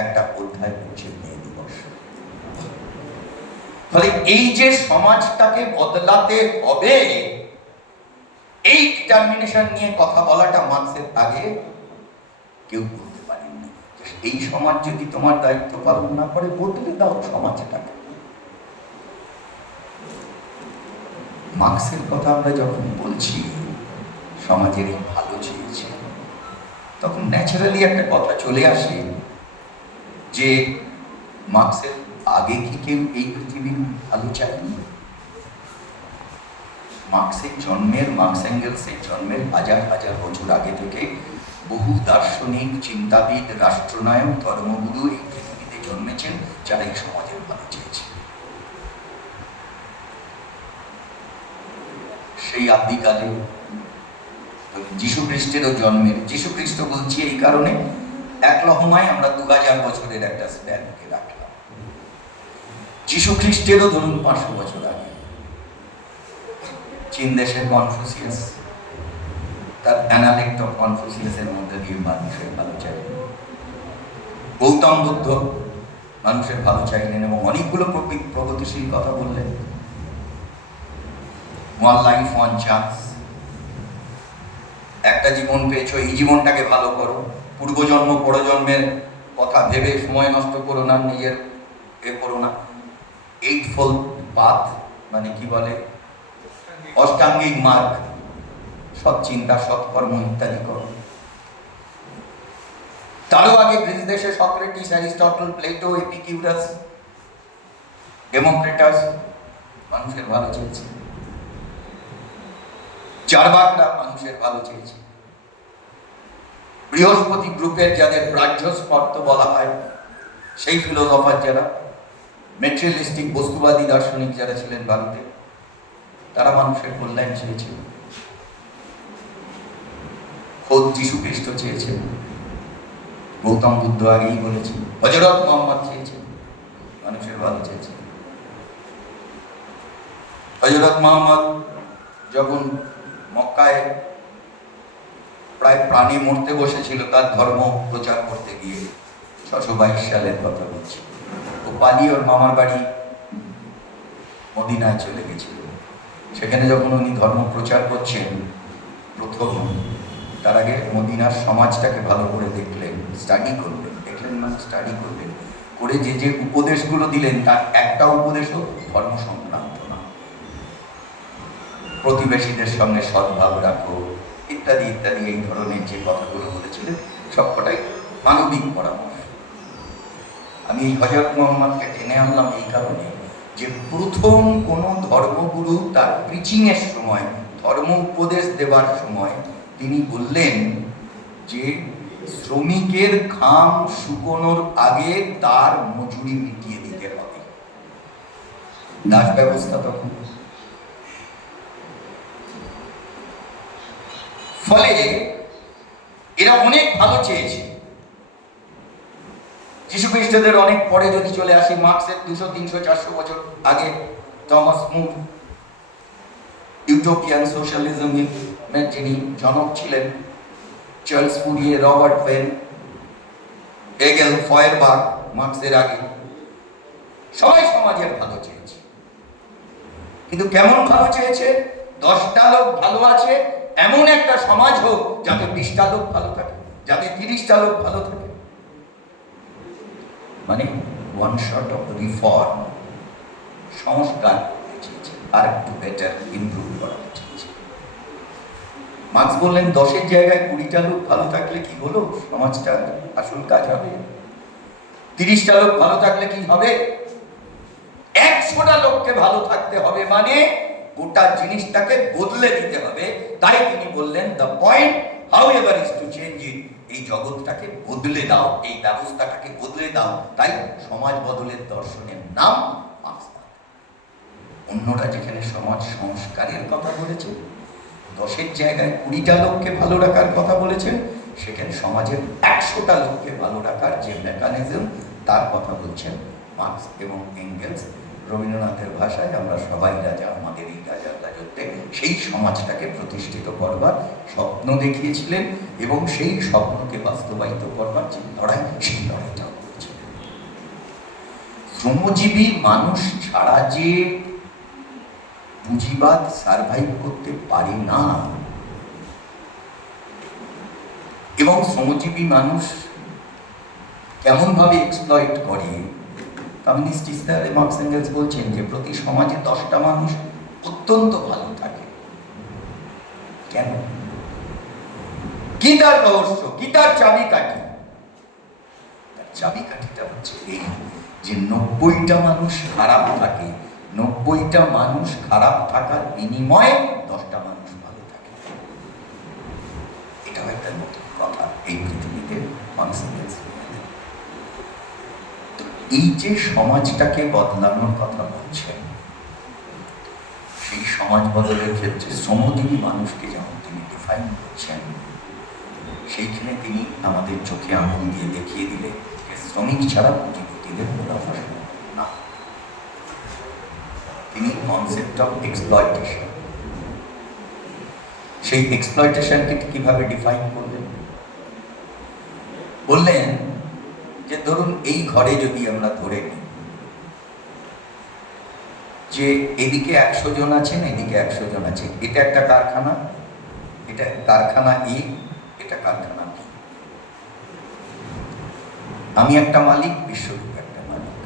একটা অধ্যায় হচ্ছে মে দিবস। ফলে এই যে সমাজটাকে বদলাতে হবে, এই ডিটারমিনেশন নিয়ে কথা বলাটা মার্ক্সের আগে কেউ বলতে পারেননি। এই সমাজ যদি তোমার দায়িত্ব পালন না করে, বদলে দাও সমাজটাকে। মার্ক্সের কথা আমরা যখন বলছি, সমাজের এই ভালো চেয়েছে, তখন ন্যাচারালি একটা কথা চলে আসে যে মার্ক্সের আগে কি কেউ এই পৃথিবীর ভালো চায়নি? মার্ক্সের জন্মের, মার্ক্স এঙ্গেলসের জন্মের হাজার হাজার বছর আগে থেকে বহু দার্শনিক, চিন্তাবিদ, রাষ্ট্রনায়ক, ধর্মগুরু এই পৃথিবীতে জন্মেছেন, যারা এই সমাজের ভালো চেয়েছে। সেই আদিকালে যীশু খ্রিস্টেরও জন্মের, যীশু খ্রিস্ট বলছি এই কারণে, এক লহমায় আমরা 2000 বছরের একটা স্প্যানকে রাখলাম। যীশু খ্রিস্টেরও ধরুন 500 বছর আগে চীন দেশের কনফুসিয়াস তার অ্যানালেক্ট অফ কনফুসিয়াসের মধ্যে দিয়ে মানুষের ভালো চাইলেন। গৌতম বুদ্ধ মানুষের ভালো চাইলেন এবং অনেকগুলো প্রগতিশীল কথা বললেন। ওয়ান লাইফ ওয়ান চান্স, একটা জীবন পেয়েছো, এই জীবনটাকে ভালো করো, পূর্বজন্ম পরজন্মের কথা ভেবে সময় নষ্ট করো না, নিজের এ করো না। এইটফোল্ড পাথ মানে কি বলে, অষ্টাঙ্গিক মার্গ, সৎ চিন্তা, সৎকর্ম ইত্যাদি করো। তারও আগে গ্রিস দেশে সক্রেটিস, অ্যারিস্টটল, প্লেটো, এপিকিউরাস, ডেমোক্রেটাস মানুষের ভালো চেয়েছে। চারবাকরা মানুষের ভালো চেয়েছে। বৃহস্পতি গ্রুপের যাদের প্রাজ্যস্পর্শ বলা হয়, সেই ফিলোসফার যারা, মেটেরিয়ালিস্টিক বস্তুবাদী দার্শনিক যারা ছিলেন ভারতে, তারা মানুষের কল্যাণ চেয়েছিল। খোদ যীশু খ্রিস্ট চেয়েছেন, গৌতম বুদ্ধ আগেই বলেছেন, হযরত মুহাম্মদ চেয়েছেন, মানুষের ভালো চেয়েছেন। হযরত মুহাম্মদ যখন মক্কায় প্রায় প্রাণে মরতে বসেছিল তার ধর্ম প্রচার করতে গিয়ে, 622 সালের কথা বলছি, ও পালিয়ে ওর মামার বাড়ি মদিনায় চলে গেছিল। সেখানে যখন উনি ধর্ম প্রচার করছেন, প্রথম তার আগে মদিনার সমাজটাকে ভালো করে দেখলেন, স্টাডি করলেন, স্টাডি করলেন, করে যে যে উপদেশগুলো দিলেন তার একটা উপদেশও ধর্ম সংক্রান্ত না। প্রতিবেশীদের সঙ্গে সদ্ভাব রাখো ইত্যাদি ইত্যাদি, এই ধরনের যে কথাগুলো বলেছিলেন সবকটাই মানবিক পরামর্শ। আমি এই হযরত মুহাম্মদকে টেনে আনলাম এই কারণে যে প্রথম কোনো ধর্মগুরু তার প্রিচিং এর সময়, ধর্ম উপদেশ দেবার সময় তিনি বললেন যে শ্রমিকের ঘাম শুকোনোর আগে তার মজুরি মিটিয়ে দিতে হবে। দাস ব্যবস্থা তখন। ফলে এরা অনেক ভালো চেয়েছে। যীশু খ্রিস্টদের অনেক পরে যদি চলে আসি, মার্ক্সের 200, 300, 400 বছর আগে টমাস মুর ইউটোপিয়ান সোশ্যালিজমের যিনি জনক ছিলেন, চার্লস ফুরিয়ে, রবার্ট পেন, হেগেল, ফয়েরবার্গ, মার্ক্সের আগে সবাই সমাজের ভালো চেয়েছে। কিন্তু কেমন ভালো চেয়েছে? 10টা লোক ভালো আছে এমন একটা সমাজ হোক যাতে 20টা লোক ভালো থাকে, যাতে 30টা লোক ভালো থাকে। মানে ওয়ান শট অফ রিফর্ম, সংস্কার চেয়েছে, আর একটু বেটার ইমপ্রুভ করা চেয়েছে। মার্কস বললেন 10-এর জায়গায় 20টা লোক ভালো থাকলে কি হলো, সমাজটা আসল কাজ হবে। 30টা লোক ভালো থাকলে কি হবে, 100টা লোককে ভালো থাকতে হবে, মানে গোটা জিনিসটাকে বদলে দিতে হবে। তাই তিনি বললেন the point how ever is to change it, এই জগৎটাকে বদলে দাও, এই ব্যবস্থাটাকে বদলে দাও। তাই সমাজ বদলের দর্শনের নাম মার্ক্সবাদ। অন্যরা যেখানে সমাজ সংস্কারের কথা বলেছে, 10-এর জায়গায় 20টা লোককে ভালো রাখার কথা বলেছেন, সেখানে সমাজের 100টা লোককে ভালো রাখার যে মেকানিজম তার কথা বলছেন মার্ক্স এবং এঙ্গেলস। রবীন্দ্রনাথের ভাষায় আমরা সবাই রাজা, আমাদের এই রাজার রাজত্বে সেই সমাজটাকে প্রতিষ্ঠিত করবার স্বপ্ন দেখিয়েছিলেন এবং সেই স্বপ্নকে বাস্তবায়িত করবার যে লড়াই, সেই লড়াইটাও করেছিলেন। শ্রমজীবী মানুষ ছাড়া যে পুঁজিবাদ সারভাইভ করতে পারে না, এবং শ্রমজীবী মানুষ কেমন ভাবে এক্সপ্লয়েট করে, কমিউনিস্ট ইস্তাহারে মার্কস এঙ্গেলস বলছেন যে প্রতি সমাজে 10টা মানুষ অত্যন্ত ভালো থাকে। কেন? কি তার রহস্য, কি তার চাবিকাঠি? তার চাবিকাঠিটা হচ্ছে এই যে 90টা মানুষ খারাপ থাকে, 90টা মানুষ খারাপ থাকার বিনিময়ে 10টা মানুষ ভালো থাকে। এটাও একটা নতুন কথা এই পৃথিবীতে মার্কস এঙ্গেলস। এই যে সমাজটাকে বদলানোর কথা বলছেন, সেই সমাজ বদলের ক্ষেত্রে শ্রমজীবী মানুষকে যেমন তিনি ডিফাইন করছেন, সেইখানে তিনি আমাদের চোখে আঙুল দিয়ে দেখিয়ে দিলে যে শ্রমিক ছাড়া পুঁজিপতিদের মুনাফা না। তিনি কনসেপ্ট অফ এক্সপ্লয়টেশন, সেই এক্সপ্লয়টেশনকে কিভাবে ডিফাইন করলেন? বললেন যে ধরুন এই ঘরে যদি আমরা ধরে নিই যে এদিকে 100 জন আছেন, এদিকে 100 জন আছে, এটা একটা কারখানা, এটা কারখানা এ, এটা কারখানা বি। আমি একটা মালিক, বিশ্বরূপ একটা মালিক।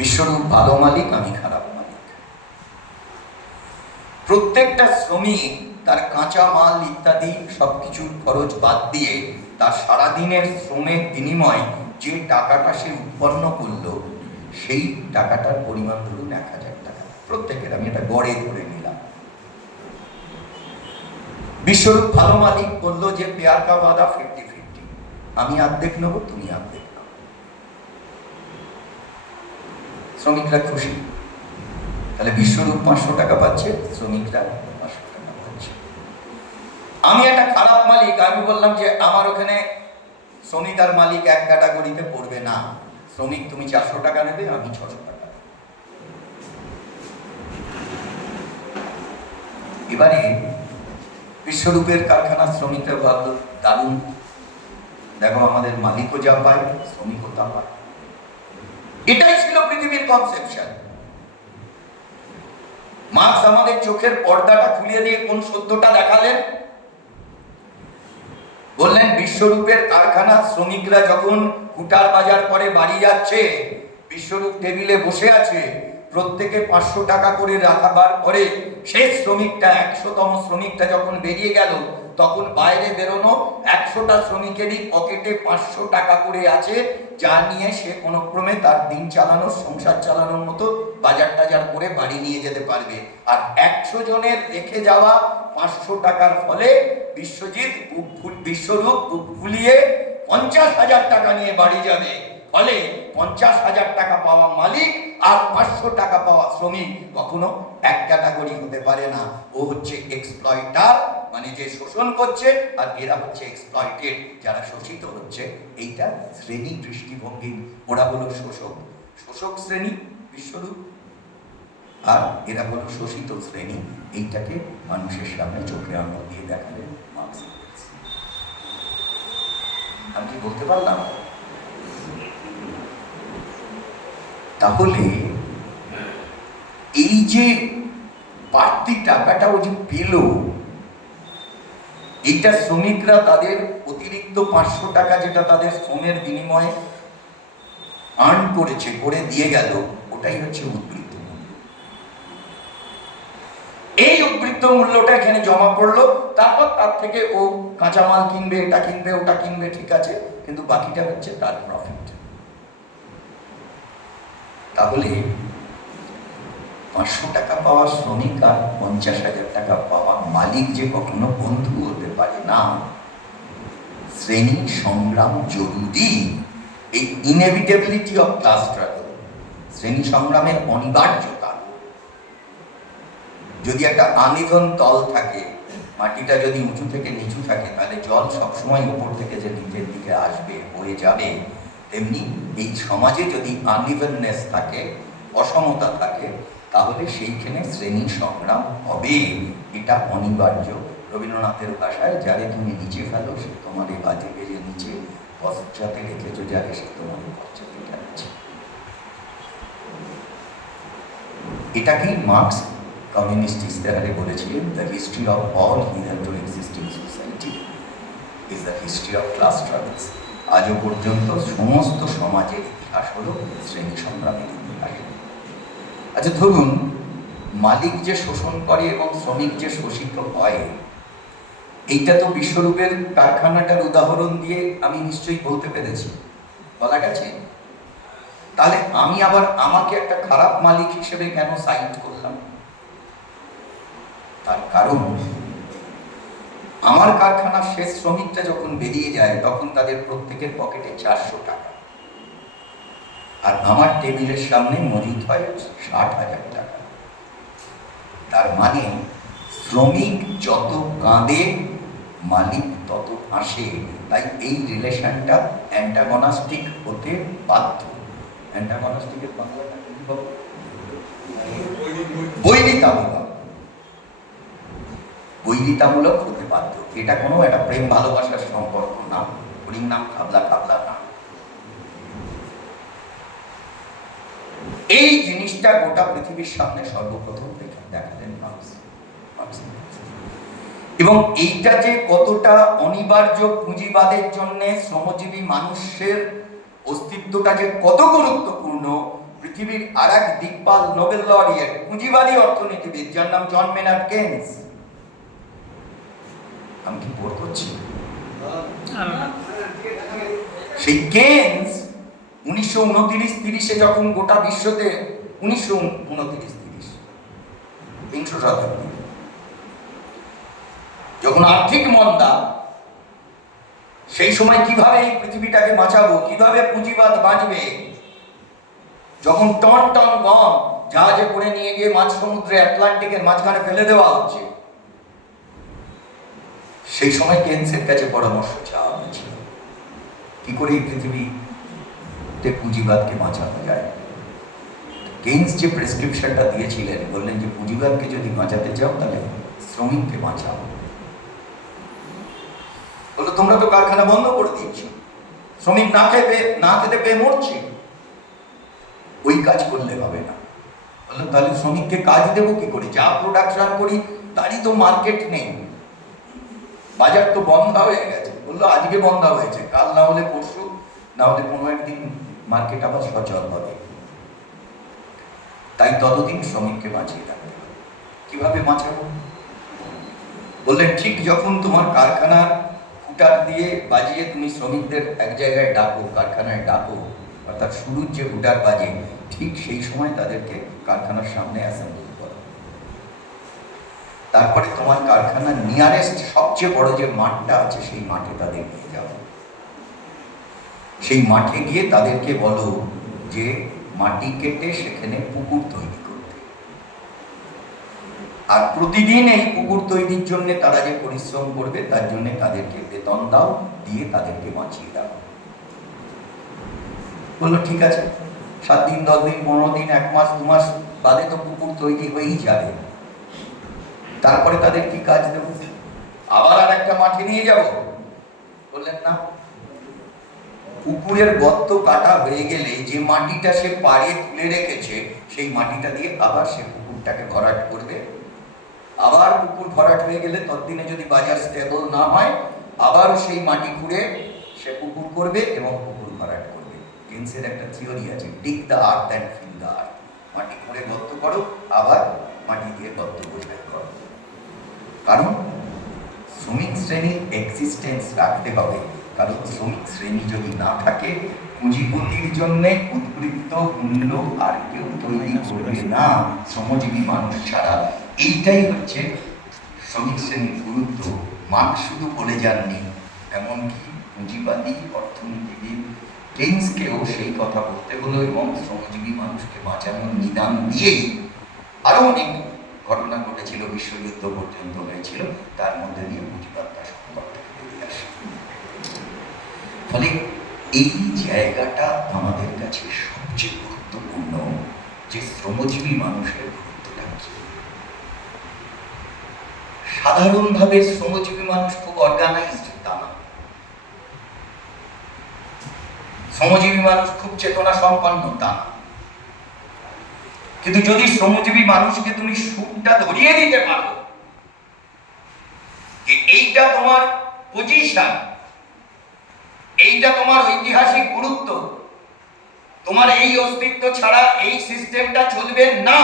বিশ্বরূপ ভালো মালিক, আমি খারাপ মালিক। প্রত্যেকটা শ্রমিক তার কাঁচা মাল ইত্যাদি সবকিছুর খরচ বাদ দিয়ে তার সারাদিনের শ্রমের বিনিময় যে টাকাটা সে উৎপন্ন করলো, সেই টাকাটার পরিমাণ ধরুন 1000 টাকা প্রত্যেকের, আমি এটা গড়ে ধরে নিলাম। বিশ্বরূপ ভালো মালিক বললো যে পেয়ার কা বাদা 50-50, আমি অর্ধেক নেবো, তুমি অর্ধেক নাও। শ্রমিকরা খুশি, তাহলে বিশ্বরূপ 500 টাকা পাচ্ছে, শ্রমিকরা 500 টাকা পাচ্ছে। আমি একটা খারাপ মালিক, আমি বললাম যে আমার ওখানে শ্রমিক আর মালিক এক ক্যাটাগরিতে পড়বে না, শ্রমিক তুমি 400 টাকা নেবে, আমি 600 টাকা। এবারে বিশ্বরূপের কারখানার শ্রমিকরা ভাবলো দারুণ, দেখো আমাদের মালিকও যা পায়, শ্রমিকও তা পায়। এটাই ছিল পৃথিবীর কনসেপশন। মার্কস আমাদের চোখের পর্দাটা খুলে দিয়ে কোন সত্যটা দেখালেন? বললেন বিশ্বরূপের কারখানা শ্রমিকরা যখন কুটার বাজার করে বাড়ি যাচ্ছে, বিশ্বরূপ টেবিলে বসে আছে, প্রত্যেকে 500 টাকা করে রাখাবার পরে শেষ শ্রমিকটা 100তম শ্রমিকটা যখন বেরিয়ে গেল, তখন বাইরে বেরোনো 100টা শ্রমিকেরই পকেটে 500 টাকা করে আছে, যা নিয়ে সে কোনো ক্রমে তার দিন চালানোর, সংসার চালানোর মতো বাজার টাজার করে বাড়ি নিয়ে যেতে পারবে। আর 100 জনের রেখে যাওয়া 500 টাকার ফলে বিশ্বরূপ বুক ফুলিয়ে 50,000 টাকা নিয়ে বাড়ি যাবে। ফলে 50,000 টাকা পাওয়া মালিক আর 500 টাকা পাওয়া শ্রমিক কখনো এক ক্যাটাগরি হতে পারে না। ও হচ্ছে এক্সপ্লয়টার, মানে যে শোষণ করছে, আর এরা হচ্ছে এক্সপ্লয়েটেড, যারা শোষিত হচ্ছে। এইটা শ্রেণী দৃষ্টিভঙ্গি। ওরা হলো শোষক, শোষক শ্রেণী বিশ্বরূপ, আর এরা হলো শোষিত শ্রেণী। এইটাকে মানুষের সামনে চোখে আঙুল দিয়ে দেখালেন মার্কস। আমি কি বলতে পারলাম? তাহলে এই যে বাড়তি টাকাটা ও যে পেল, এইটা শ্রমিকরা তাদের অতিরিক্ত 500 টাকা যেটা তাদের শ্রমের বিনিময়ে আর্ন করেছে, করে দিয়ে গেল, ওটাই হচ্ছে উদ্বৃত্ত মূল্য। এই উদ্বৃত্ত মূল্যটা এখানে জমা পড়লো, তারপর তার থেকে ও কাঁচামাল কিনবে, এটা কিনবে, ওটা কিনবে, ঠিক আছে, কিন্তু বাকিটা হচ্ছে তার প্রফিট। তাহলে 500 টাকা পাওয়া শ্রমিক আর 50,000 টাকা পাওয়া মালিক যে কখনো বন্ধু হতে পারে না। শ্রেণী সংগ্রাম জরুরি। এই ইনএভিটেবিলিটি অফ ক্লাস স্ট্রাগল, শ্রেণী সংগ্রামের অনিবার্যতা। যদি একটা আনইভেন তল থাকে, মাটিটা যদি উঁচু থেকে নিচু থাকে, তাহলে জল সবসময় উপর থেকে যে নিচের দিকে আসবে, বয়ে যাবে। তেমনি এই সমাজে যদি আনইভেননেস থাকে, অসমতা থাকে, তাহলে সেইখানে শ্রেণী সংগ্রাম হবে, এটা অনিবার্য। রবীন্দ্রনাথের ভাষায়, যারে তুমি নিচে ফেলো সে তোমাদের বাজে বেরিয়ে নিচে, পশ্চাতে রেখেছো যারে সে তোমাদের পশ্চাতে টানছে। এটাকেই মার্কস কমিউনিস্ট ইস্তেহারে বলেছিলেন, the history of all hitherto existing society is the history of class struggles. আজও পর্যন্ত সমস্ত সমাজের ইতিহাস হলো শ্রেণী সংগ্রামের ইতিহাস। আচ্ছা, ধরুন মালিক যে শোষণ করে এবং শ্রমিক যে শোষিত হয়, এইটা তো বিশ্বরূপের কারখানাটার উদাহরণ দিয়ে আমি নিশ্চয়ই বলতে পেরেছি, বলা গেছে। তাহলে আমি আবার আমাকে একটা খারাপ মালিক হিসেবে কেন সাইড করলাম? তার কারণ, আমার কারখানার শেষ শ্রমিকটা যখন বেরিয়ে যায়, তখন তাদের প্রত্যেকের পকেটে 400 টাকা, আর আমার টেবিলের সামনে মজুদ হয় 60,000 টাকা। তার মানে শ্রমিক যত কাঁদে, মালিক তত হাসে। তাই এই রিলেশনটা অ্যান্টাগনিস্টিক হতে বাধ্য। অ্যান্টাগনিস্টিকের বাংলাটা কি বলবো? বৈরিতামূলক। বৈরিতামূলক হতে বাধ্য। এটা কোনো একটা প্রেম ভালোবাসার সম্পর্ক না, হরিং নাম খাবলা খাবলা না। এই জিনিসটা গোটা পৃথিবীর সামনে সর্বপ্রথম দেখালেন মার্কস। এবং এইটা যে কতটা অনিবার্য পুঁজিবাদের জন্য শ্রমজীবী মানুষের অস্তিত্বটা যে কত গুরুত্বপূর্ণ, পৃথিবীর আর এক দিকপাল নোবেল লরিয়েট পুঁজিবাদী অর্থনীতিবিদ, যার নাম জন মেনার্ড কেনস। আমি কি বোর করছি? সেই কেনস 1929-30 যখন গোটা বিশ্বতে, 1929-30 বিংশ শতাব্দী, যখন আর্থিক মন্দা, সেই সময় কিভাবে এই পৃথিবীটাকে বাঁচাবো, কিভাবে পুঁজিবাদ বাঁচবে, যখন টন টন গম জাহাজে করে নিয়ে গিয়ে মাঝ সমুদ্রে আটলান্টিকের মাঝখানে ফেলে দেওয়া হচ্ছে, সেই সময় কেনসের কাছে পরামর্শ চাওয়া হয়েছিল কি করে এই পৃথিবীতে পুঁজিবাদকে বাঁচানো যায়। কেনস যে প্রেসক্রিপশনটা দিয়েছিলেন, বললেন যে পুঁজিবাদকে যদি বাঁচাতে চাও তাহলে শ্রমিককে বাঁচাও। বললো তোমরা তো কারখানা বন্ধ করে দিচ্ছ, শ্রমিক না খেতে পেয়ে মরছে, ওই কাজ করলে হবে না। বললো তাহলে শ্রমিককে কাজ দেবো কি করে? যা প্রোডাকশন করি তারই তো মার্কেট নেই, বাজার তো বন্ধ হয়ে গেছে। বললো আজকে বন্ধ হয়েছে, কাল না হলে পরশু, না হলে কোনো একদিন মার্কেট আবার সচল হবে। তাই ততদিন শ্রমিককে বাঁচিয়ে রাখতে হবে। কিভাবে বাঁচাবো? বললেন ঠিক যখন তোমার কারখানার হুটার দিয়ে বাজিয়ে তুমি শ্রমিকদের এক জায়গায় ডাকো, কারখানায় ডাকো, অর্থাৎ শুরুর যে হুটার বাজে, ঠিক সেই সময় তাদেরকে কারখানার সামনে অ্যাসেম্বল করো। তারপরে তোমার কারখানার নিয়ারেস্ট সবচেয়ে বড় যে মাঠটা আছে, সেই মাঠে তাদের নিয়ে যাও। সেই মাঠে গিয়ে তাদেরকে বলো যে মাটি কেটে সেখানে পুকুর তৈরি করতে, আর প্রতিদিন এই পুকুর তৈরির জন্য তারা যে পরিশ্রম করবে তার জন্য তাদেরকে বেতন দাও, দিয়ে তাদেরকে বাঁচিয়ে দাও। বললো ঠিক আছে, 7 দিন 10 দিন 15 দিন 1 মাস 2 মাস বাদে তো পুকুর তৈরি হয়েই যাবে। তারপরে তাদের কি কাজ দেব? আবার আর একটা মাঠে নিয়ে যাব? বললেন না, পুকুরের গর্ত কাটা হয়ে গেলে যে মাটিটা সে পাড়ে তুলে রেখেছে, সেই মাটিটা দিয়ে আবার সে পুকুর পুকুরটাকে ভরাট করবে, আবার পুকুর ভরাট হয়ে গেলে ততদিনে যদি বাজার স্টেবল না হয় আবার সেই মাটি খুঁড়ে সে পুকুর করবে এবং পুকুর ভরাট করবে। কেন্সের একটা থিওরি আছে, dig the earth and fill the earth. মাটি খুঁড়ে গর্ত করো, আবার মাটি দিয়ে গর্ত পরিষ্কার করো। কারণ শ্রমিক শ্রেণীর এক্সিস্টেন্স রাখতে হবে, কারণ শ্রমিক শ্রেণী যদি না থাকে পুঁজিপতির জন্য উদ্বৃত্ত মূল্য আর কেউ তৈরি করবে না শ্রমজীবী মানুষ ছাড়া। এইটাই হচ্ছে শ্রমিক শ্রেণীর গুরুত্ব। মার্ক্স শুধু বলে যাননি, এমনকি পুঁজিবাদী অর্থনীতিবিদ কেইন্সকেও সেই কথা বলতে হলো এবং শ্রমজীবী মানুষকে বাঁচানোর নিদান দিয়েই আরো অনেক ঘটনা ঘটেছিল, বিশ্বযুদ্ধ পর্যন্ত হয়েছিল, তার মধ্যে দিয়ে পুঁজিবাদটা সম্পর্কে বেরিয়ে আসে। ফলে এই জায়গাটা আমাদের কাছে সবচেয়ে গুরুত্বপূর্ণ যে শ্রমজীবী মানুষের গুরুত্বটা কি। সাধারণভাবে শ্রমজীবী মানুষ খুব অর্গানাইজড তা না, শ্রমজীবী মানুষ খুব চেতনা সম্পন্ন তা না, কিন্তু যদি শ্রমজীবী মানুষকে তুমি সুরটা ধরিয়ে দিতে পারো যে এইটা তোমার পজিশন, এইটা তোমার ঐতিহাসিক গুরুত্ব, তোমার এই অস্তিত্ব ছাড়া এই সিস্টেমটা চলবে না,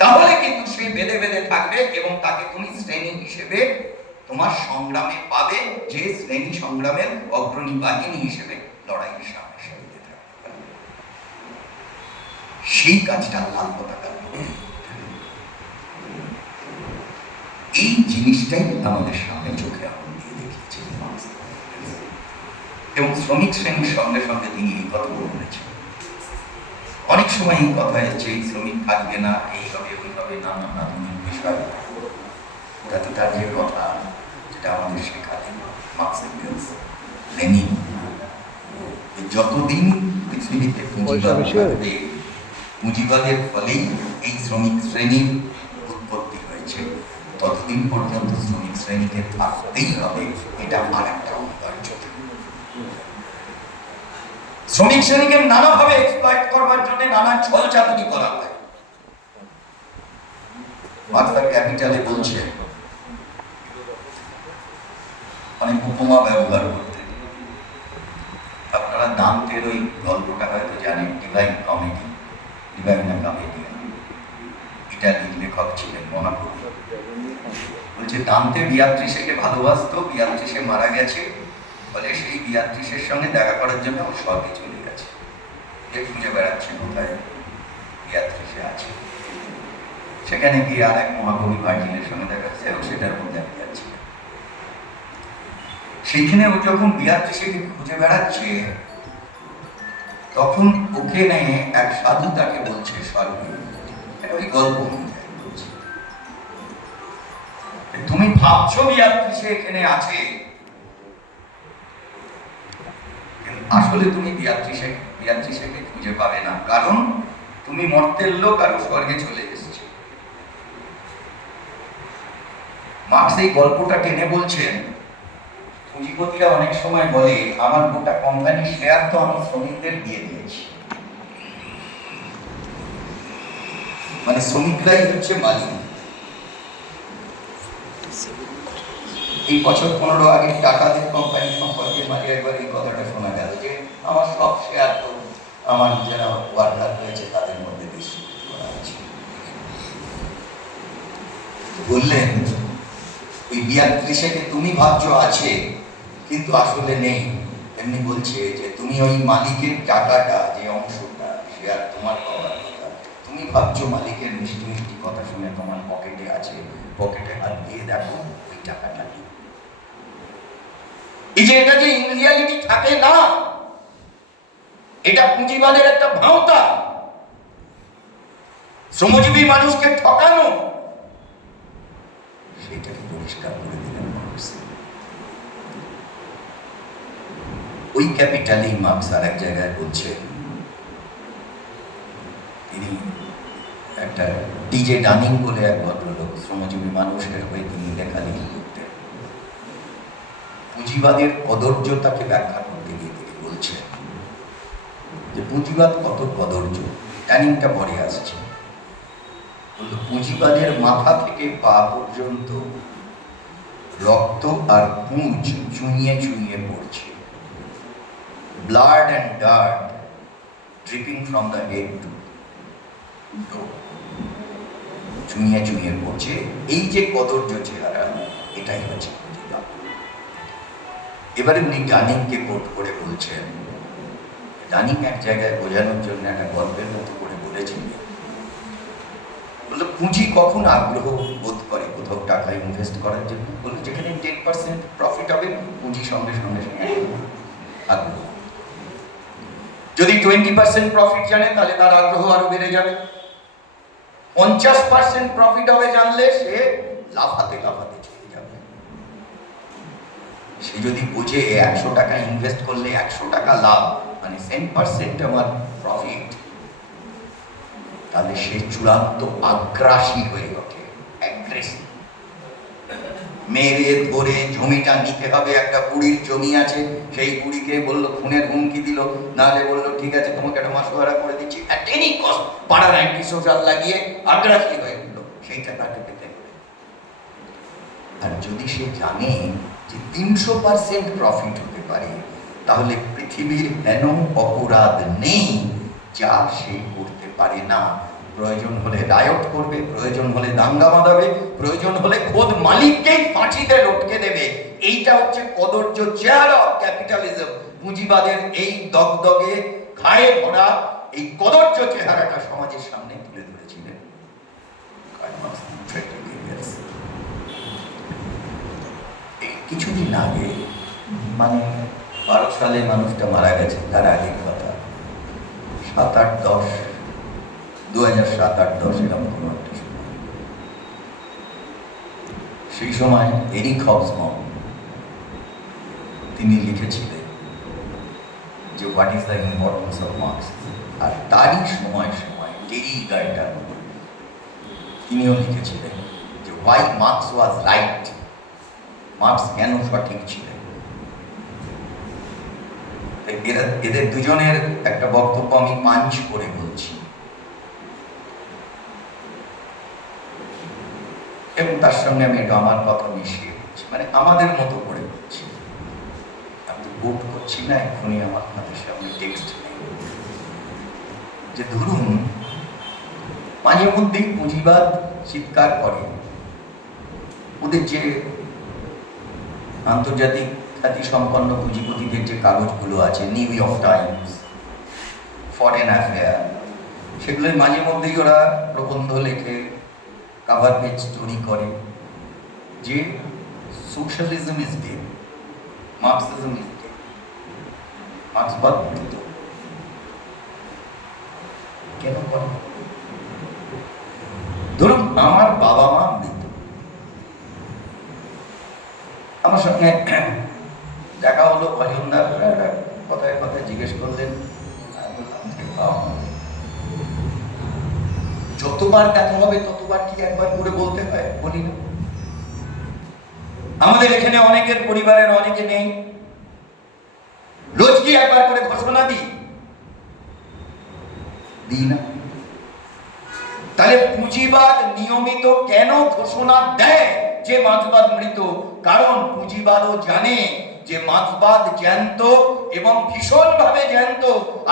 তাহলে কিন্তু সে বেঁধে বেঁধে থাকবে এবং তাকে তুমি শ্রেণী হিসেবে তোমার সংগ্রামে পাবে, যে শ্রেণী সংগ্রামের অগ্রণী বাহিনী হিসেবে লড়াইয়ের সামনে সারিতে থাকবে। সেই কাজটা লাল পতাকা। এই জিনিসটাই আমাদের সামনে চোখে আগুন দিয়ে দেখিয়েছে এবং শ্রমিক শ্রেণীর সঙ্গে সঙ্গে তিনি এই কথা বলেছেন। অনেক সময় এই কথা এসেছে, এই শ্রমিক থাকবে না, এই হবে ওই হবে, নানান আধুনিক বিষয়। ওটা তো তার যে কথা যেটা আমাদের শেখালেন মার্কস এঙ্গেলস, লেনিন, যতদিন পৃথিবীতে পুঁজিবাদ থাকবে, পুঁজিবাদের ফলেই এই শ্রমিক শ্রেণীর উৎপত্তি হয়েছে, ততদিন পর্যন্ত শ্রমিক শ্রেণীকে থাকতেই হবে, এটা আর একটা অনিবার্য। শ্রমিক শ্রেণীকে নানাভাবে এক্সপ্লয়েট করবার জন্য নানা ছল চাতুরি করা হয়। মার্কস ক্যাপিটালে বলছে, অনেক উপমা ব্যবহার করতে। আপনারা দান্তের ওই গল্পটা হয়তো জানেন, ডিভাইন কমেডি, ডিভাইনা কমেডিয়া। ইটালির লেখক ছিলেন মোনাকো। বলছে দান্তে বিয়াত্রিসেকে ভালোবাসতো, বিয়াত্রিসে মারা গেছে, ফলে সেই বিয়াত্রিসের সঙ্গে দেখা করার জন্য ও স্বর্গে চলে গেছে। যে খুঁজে বেড়াচ্ছে কোথায় বিয়াত্রিসে আছে। সেখানে গিয়ে আর এক মহাকবি ভার্জিলের সঙ্গে দেখা যাচ্ছে, ও সেটার মধ্যে আমি যাচ্ছি। সেইখানে ও যখন বিয়াত্রিসেকে খুঁজে বেড়াচ্ছে, তখন ওকে নিয়ে এক সাধু তাকে বলছে স্বর্গে, ওই গল্প অনুযায়ী বলছে, তুমি ভাবছো বিয়াত্রিসে এখানে আছে, আসলে তুমি বিয়াত্রিসেকে খুঁজে পাবে না, কারণ তুমি মর্তের লোক আর স্বর্গে চলে এসেছে। মার্কস এই গল্পটা টেনে বলছেন, পুঁজিপতিরা অনেক সময় বলে আমার গোটা কোম্পানির শেয়ার তো আমি শ্রমিকদের দিয়ে দিয়েছি, মানে শ্রমিকরাই হচ্ছে মালিক। এই বছর 15 আগে টাটাদের কোম্পানি সম্পর্কে মাঝে একবার এই কথাটা শোনা গেল যে আমার সব শেয়ার তো আমার যারা ওয়ার্কার রয়েছে তাদের মধ্যে ডিস্ট্রিবিউট করা আছে। বললেন ওই 32-এ তুমি ভাবছো আছে, কিন্তু আসলে নেই। এমনি বলছে যে তুমি ওই মালিকের টাকাটা, যে অংশটা শেয়ার তোমার পাওয়ার কথা, তুমি ভাবছো মালিকের মিষ্টি মিষ্টি কথা শুনে তোমার পকেটে আছে, পকেটে হাত দিয়ে দেখো ওই টাকাটা নেই। এই যে এটা যে ইন রিয়ালিটি থাকে না, এটা পুঁজিবাদের একটা ভাঁওতা, শ্রমজীবী মানুষকে ঠকানো, সেটাকে পরিষ্কার করে দিলেন মার্কস। ওই ক্যাপিটালেই মার্কস আর এক জায়গায় বলছেন, তিনি একটা ডিজে ডানিং বলে এক ভদ্রলোক, শ্রমজীবী মানুষের হয়ে তিনি লেখালেখি করতেন। পুঁজিবাদের কদর্যতাকে ব্যাখ্যা করতে গিয়ে তিনি বলছেন যে পুঁজিবাদ কত কদর্য। ডানিংটা পরে আসছে, বললো পুঁজিবাদের মাথা থেকে পা পর্যন্ত রক্ত আর পুঁজ চুইয়ে চুইয়ে পড়ছে, blood and dirt dripping from the head to toe, চুইয়ে চুইয়ে পড়ছে। এই যে কদর্য চেহারা, এটাই হচ্ছে পুঁজিবাদ। এবারে উনি ডানিংকে কোট করে বলছেন, ডানিং এক জায়গায় বোঝানোর জন্য একটা গল্পের মতো করে বলেছিলেন, বললো পুঁজি কখন আগ্রহ বোধ করে কোথাও টাকা ইনভেস্ট করার জন্য? বললো যেখানে 10% প্রফিট হবে, পুঁজি সঙ্গে সঙ্গে আগ্রহ। যদি 20% প্রফিট জানে, তাহলে তার আগ্রহ আরো বেড়ে যাবে। 50% প্রফিট হবে জানলে সে লাফাতে লাফাতে চলে যাবে। সে যদি বুঝে 100 টাকা ইনভেস্ট করলে 100 টাকা লাভ, মানে 10% আমার প্রফিট, তাহলে সে চূড়ান্ত আগ্রাসী হয়ে ওঠে, অ্যাগ্রেসিভ। মেরে ধরে জমিটা নিতে হবে, একটা বুড়ির জমি আছে, সেই বুড়িকে বললো, খুনের হুমকি দিল, নাহলে বললো ঠিক আছে তোমাকে একটা মাসোয়ারা করে দিচ্ছি, অ্যাট এনি কস্ট পাড়ার অ্যান্টি সোশ্যাল লাগিয়ে আগ্রাসী হয়ে উঠলো, সেইটা তাকে পেতে হবে। আর যদি সে জানে যে 300% প্রফিট হতে পারে, তাহলে পৃথিবীর হেন অপরাধ নেই যা সে করতে পারে না। প্রয়োজন হলে রায়ট করবে, প্রয়োজন হলে দাঙ্গা বাঁধাবে, প্রয়োজন হলে খোদ মালিককেই ফাঁসিতে লটকে দেবে। এইটা হচ্ছে কদর্য চেহারা অফ ক্যাপিটালিজম। পুঁজিবাদের এই দগদগে ঘাড়ে ভরা এই কদর্য চেহারাটা সমাজের সামনে তুলে ধরেছিলেন এই কিছুদিন আগে, মানে 12 সালে মানুষটা মারা গেছে, তার আগের কথা, 2007-8-10 এরকম কোনো একটা সময়। সেই সময় এরিক হবসবম তিনি লিখেছিলেন যে what is the importance of Marxism. আর তারই সময় টেরি গার্ডার তিনিও লিখেছিলেন যে why Marx was right, Marx কেন সঠিক ছিলেন। এদের দুজনের একটা বক্তব্য আমি পাঞ্চ করে বলছি, এবং তার সঙ্গে আমি এটা আমার কথা মিশিয়ে বলছি, মানে আমাদের মতো করে বলছি। আমি কোট করছি না, এখনই আমার হাতের সামনে টেক্সট নেই। যে ধরুন মাঝে মধ্যেই পুঁজিবাদ চিৎকার করে, ওদের যে আন্তর্জাতিক খ্যাতি সম্পন্ন পুঁজিপতিদের যে কাগজগুলো আছে, new York Times, foreign affair, সেগুলো মাঝে মধ্যেই ওরা প্রবন্ধ লেখে, কাভার পেজ তৈরি করে যে socialism is dead, Marxism is dead, মার্ক্সবাদ মৃত। কেন করে? ধরুন আমার বাবা মা মৃত, আমার সঙ্গে দেখা হলো, ভজনদার কথায় কথায় জিজ্ঞেস করলেন, যতবার দেখা হবে ততবার কি একবার করে বলতে হয়? বলি না। আমাদের এখানে অনেকের পরিবারের অনেকে নেই, রোজ কি একবার করে ঘোষণা দিই না? তাহলে পুঁজিবাদ নিয়মিত কেন ঘোষণা দেয় যে মার্ক্সবাদ মৃত? কারণ পুঁজিবাদও জানে যে মার্ক্সবাদ জ্যান্ত এবং ভীষণভাবে জ্যান্ত।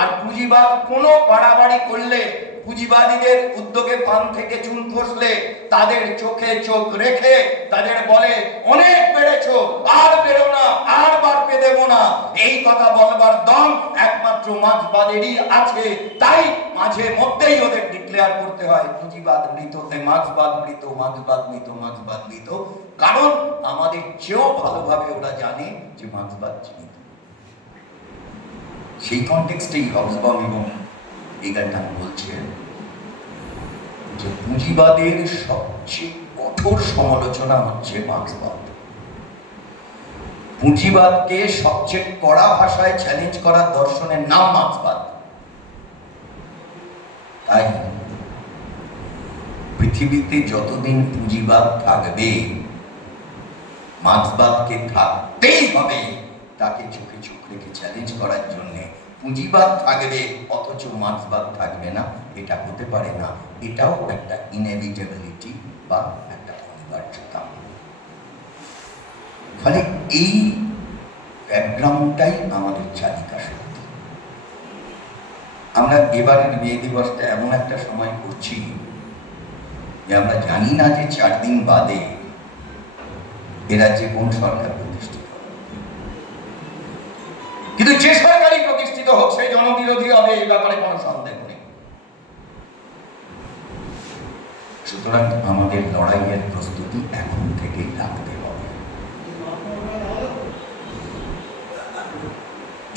আর পুঁজিবাদ কোনো বাড়াবাড়ি করলে, পুঁজিবাদীদের উদ্যোগে পান থেকে চুন খসলে, তাদের চোখে চোখ রেখে তাদের বলে অনেক বেড়েছো, আর বেরো না, আর বাড়তে দেব না। এই কথা বলবার দম একমাত্র মার্ক্সবাদেরই আছে। তাই মাঝে মধ্যেই ওদের ডিক্লেয়ার করতে হয় পুঁজিবাদ মৃত, মার্ক্সবাদ মৃত, মার্ক্সবাদ মৃত, মার্ক্সবাদ মৃত। কারণ আমাদের চেয়েও ভালোভাবে ওরা জানে যে মার্ক্সবাদ জীবিত। সেই কনটেক্সটেই হবসবম এবং এগারটান বলছেন যে পুঁজিবাদের সবচেয়ে কঠোর সমালোচনা হচ্ছে মার্ক্সবাদ। পুঁজিবাদকে সবচেয়ে কড়া ভাষায় চ্যালেঞ্জ করার দর্শনের নাম মার্ক্সবাদ। তাই পৃথিবীতে যতদিন পুঁজিবাদ থাকবে, মার্ক্সবাদকে থাকতেই হবে, তাকে চোখে চোখ রেখে চ্যালেঞ্জ করার জন্য পুঁজিবাদ থাকবে অথচ মার্ক্সবাদ থাকবে না, এটা হতে পারে না। এটাও একটা ইনএভিটেবিলিটি বা একটা অনিবার্যতা। ফলে এই ব্যাকগ্রাউন্ডটাই আমাদের চালিকা শক্তি। আমরা এবারের মে দিবসটা এমন একটা সময় করছি যে আমরা জানি না যে 4 দিন বাদে এ রাজ্যে কোন সরকার প্রতিষ্ঠিত হবে, কিন্তু যে সরকারই প্রতিষ্ঠিত হোক সে জনবিরোধী হবে, এই ব্যাপারে কোনো সন্দেহ নেই। সুতরাং আমাদের লড়াইয়ের প্রস্তুতি এখন থেকেই রাখতে হবে।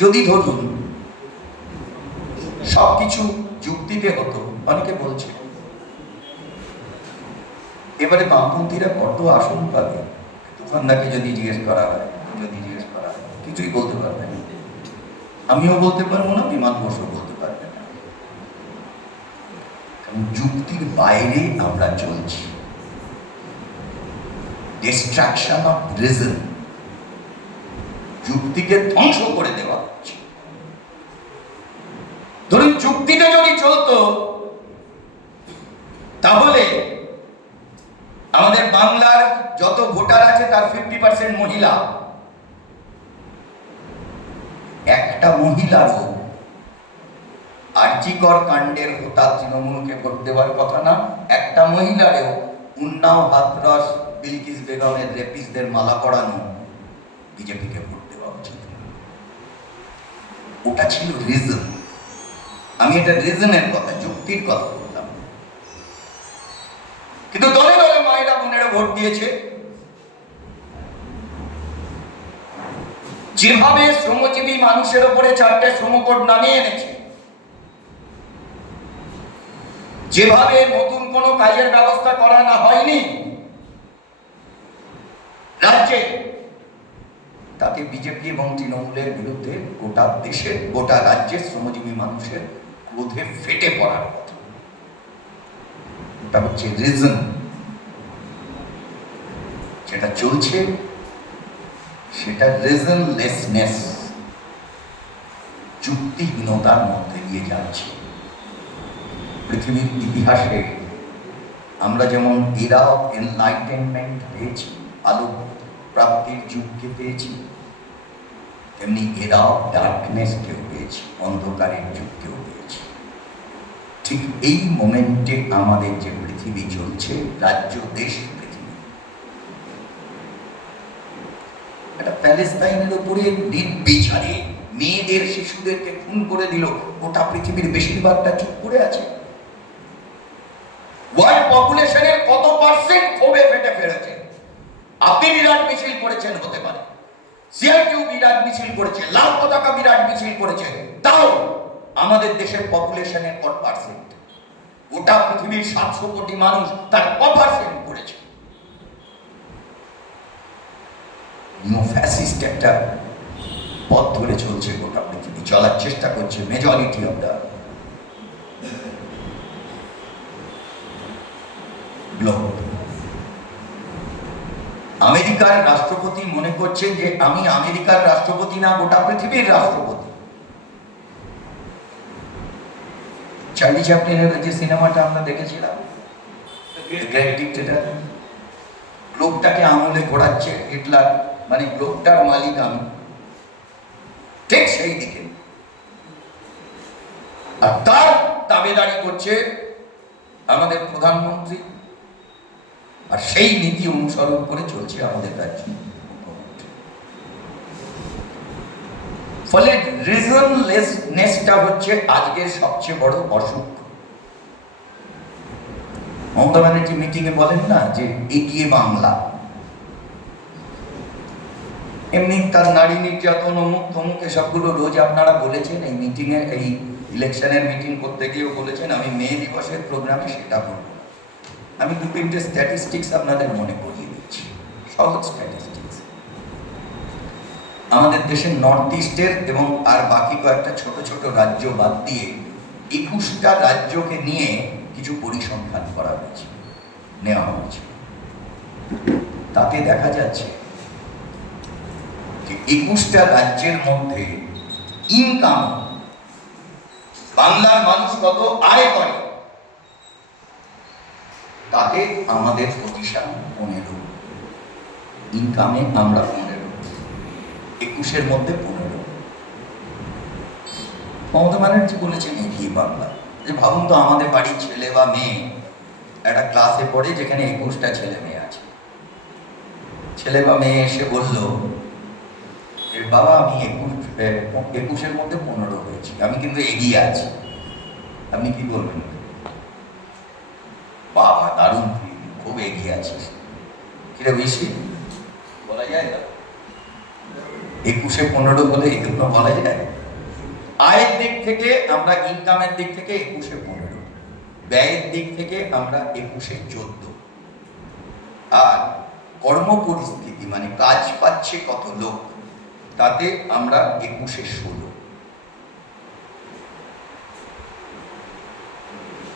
যদি ধরুন সবকিছু যুক্তিতে হতো, অনেকে বলছে এবারে বামপন্থীরা কত আসন পাবে, তুফানদাকে যদি জিজ্ঞেস করা হয়, কিছুই বলতে পারবে না। আমিও বলতে পারবো না, বিমান বসুও বলতে পারবে না। কারণ যুক্তির বাইরে আমরা চলছি। ডিস্ট্রাকশন অফ রিজন, যুক্তিকে ধ্বংস করে দেওয়া হচ্ছে। ধরুন যুক্তিতে যদি চলতো তাহলে আমাদের বাংলার যত ভোটার আছে তার 50% মহিলা। একটা মহিলারও আর্জিকর কাণ্ডের হোতা তৃণমূলকে ভোট দেওয়ার কথা না, একটা মহিলারও উন্নাও, হাতরস, বিলকিস বেগমের রেপিসদের মালা পরানো বিজেপিকে ভোট দেওয়া উচিত। ওটা ছিল রিজন। আমি এটা রিজনের কথা, যুক্তির কথা বললাম। কিন্তু দলে দলে মায়েরা বোনেরা ভোট দিয়েছে। যেভাবে শ্রমজীবী মানুষের উপরে 4টে শ্রমকোড নামিয়ে এনেছে, যেভাবে নতুন কোনো কাজের ব্যবস্থা করা না হয়নি রাজ্যে, তাতে বিজেপি এবং তৃণমূলের বিরুদ্ধে গোটা দেশের, গোটা রাজ্যের শ্রমজীবী মানুষের ক্রোধে ফেটে পড়ার কথা। ওটা হচ্ছে রিজন। যেটা চলছে সেটা রিজনলেসনেস, যুক্তিহীনতার মধ্যে দিয়ে যাচ্ছে। পৃথিবীর ইতিহাসে আমরা যেমন এরা অফ এনলাইটেনমেন্ট পেয়েছি, আলো প্রাপ্তির যুগকে পেয়েছি, তেমনি এরা অফ ডার্কনেসকেও পেয়েছি, অন্ধকারের যুগকেও পেয়েছি। ঠিক এই মোমেন্টে আমাদের যে পৃথিবী চলছে, রাজ্য, দেশ, পৃথিবী, এটা প্যালেস্তাইনের উপরে নির্বিচারে মেয়েদের, শিশুদেরকে খুন করে দিল, গোটা পৃথিবীর বেশিরভাগটা চুপ করে আছে। ওয়ার্ল্ড পপুলেশনের কত পার্সেন্ট ক্ষোভে ফেটে ফেলেছে। আপনি বিরাট মিছিল করেছেন, হতে পারে সিআইটিউ বিরাট মিছিল করেছে, লাল পতাকা বিরাট মিছিল করেছে, তাও আমাদের দেশের পপুলেশনের কত পার্সেন্ট? গোটা পৃথিবীর 700 কোটি মানুষ, তার কত পার্সেন্ট করেছে? নিও ফ্যাসিস্ট একটা পথ ধরে চলছে, গোটা পৃথিবী চলার চেষ্টা করছে, মেজরিটি অফ দ্য গ্লোব। আমেরিকার রাষ্ট্রপতি মনে করছেন যে আমি আমেরিকার রাষ্ট্রপতি না, গোটা পৃথিবীর রাষ্ট্রপতি। চার্লি চ্যাপলিনের যে সিনেমাটা আমরা দেখেছিলাম, গ্রেট ডিক্টেটর, গ্লোবটাকে আঙুলে ঘোরাচ্ছে হিটলার, মানে গ্লোবটার মালিক আমি। ঠিক সেই দিকে, আর তার দাবিদারি করছে আমাদের প্রধানমন্ত্রী, আর সেই নীতি অনুসরণ করে চলছে আমাদের রাজ্য। ফলে রিজনলেসনেসটা হচ্ছে আজকের সবচেয়ে বড় অসুখ। মমতা ব্যানার্জি মিটিংয়ে বলেন না যে এগিয়ে বাংলা, এমনি তার নারী নির্যাতন, অমুক তমুক, এসবগুলো রোজ আপনারা বলেছেন। এই মিটিংয়ে, এই ইলেকশনের মিটিং করতে গিয়েও বলেছেন। আমি মে দিবসের প্রোগ্রামে সেটা বলবো। আমি 2-3টে স্ট্যাটিস্টিক্স আপনাদের মনে করিয়ে দিচ্ছি, সহজ স্ট্যাটিস্টিক্স। আমাদের দেশের নর্থ ইস্টের এবং আর বাকি কয়েকটা ছোট ছোট রাজ্য বাদ দিয়ে 21টা রাজ্যকে নিয়ে কিছু পরিসংখ্যান করা হয়েছে, নেওয়া হয়েছে। তাতে দেখা যাচ্ছে যে 21টা রাজ্যের মধ্যে ইনকাম বাংলার মানুষ কত আয় করে, তাতে আমাদের পজিশন 15, ইনকামে আমরা 15, 21-এর মধ্যে 15। মমতা ব্যানার্জি বলেছেন এগিয়ে বাংলা। যে ভাবুন তো, আমাদের বাড়ির ছেলে বা মেয়ে একটা ক্লাসে পড়ে যেখানে 21টা ছেলে মেয়ে আছে, ছেলে বা মেয়ে এসে বলল যে বাবা আমি 21-এর মধ্যে 15 হয়েছি, আমি কিন্তু এগিয়ে আছি, আপনি কি বলবেন? বাবা দারুণ, খুব এগিয়ে আছিস, কিরে বেশি বলা যায় না? 21-এ 15 বলে এই জন্য বলা যায়। আয়ের দিক থেকে আমরা, ইনকামের দিক থেকে 21-এ 15, ব্যয়ের দিক থেকে আমরা 21-এ 14, আর কর্ম পরিস্থিতি মানে কাজ পাচ্ছে কত লোক, তাতে আমরা 21-এ 16।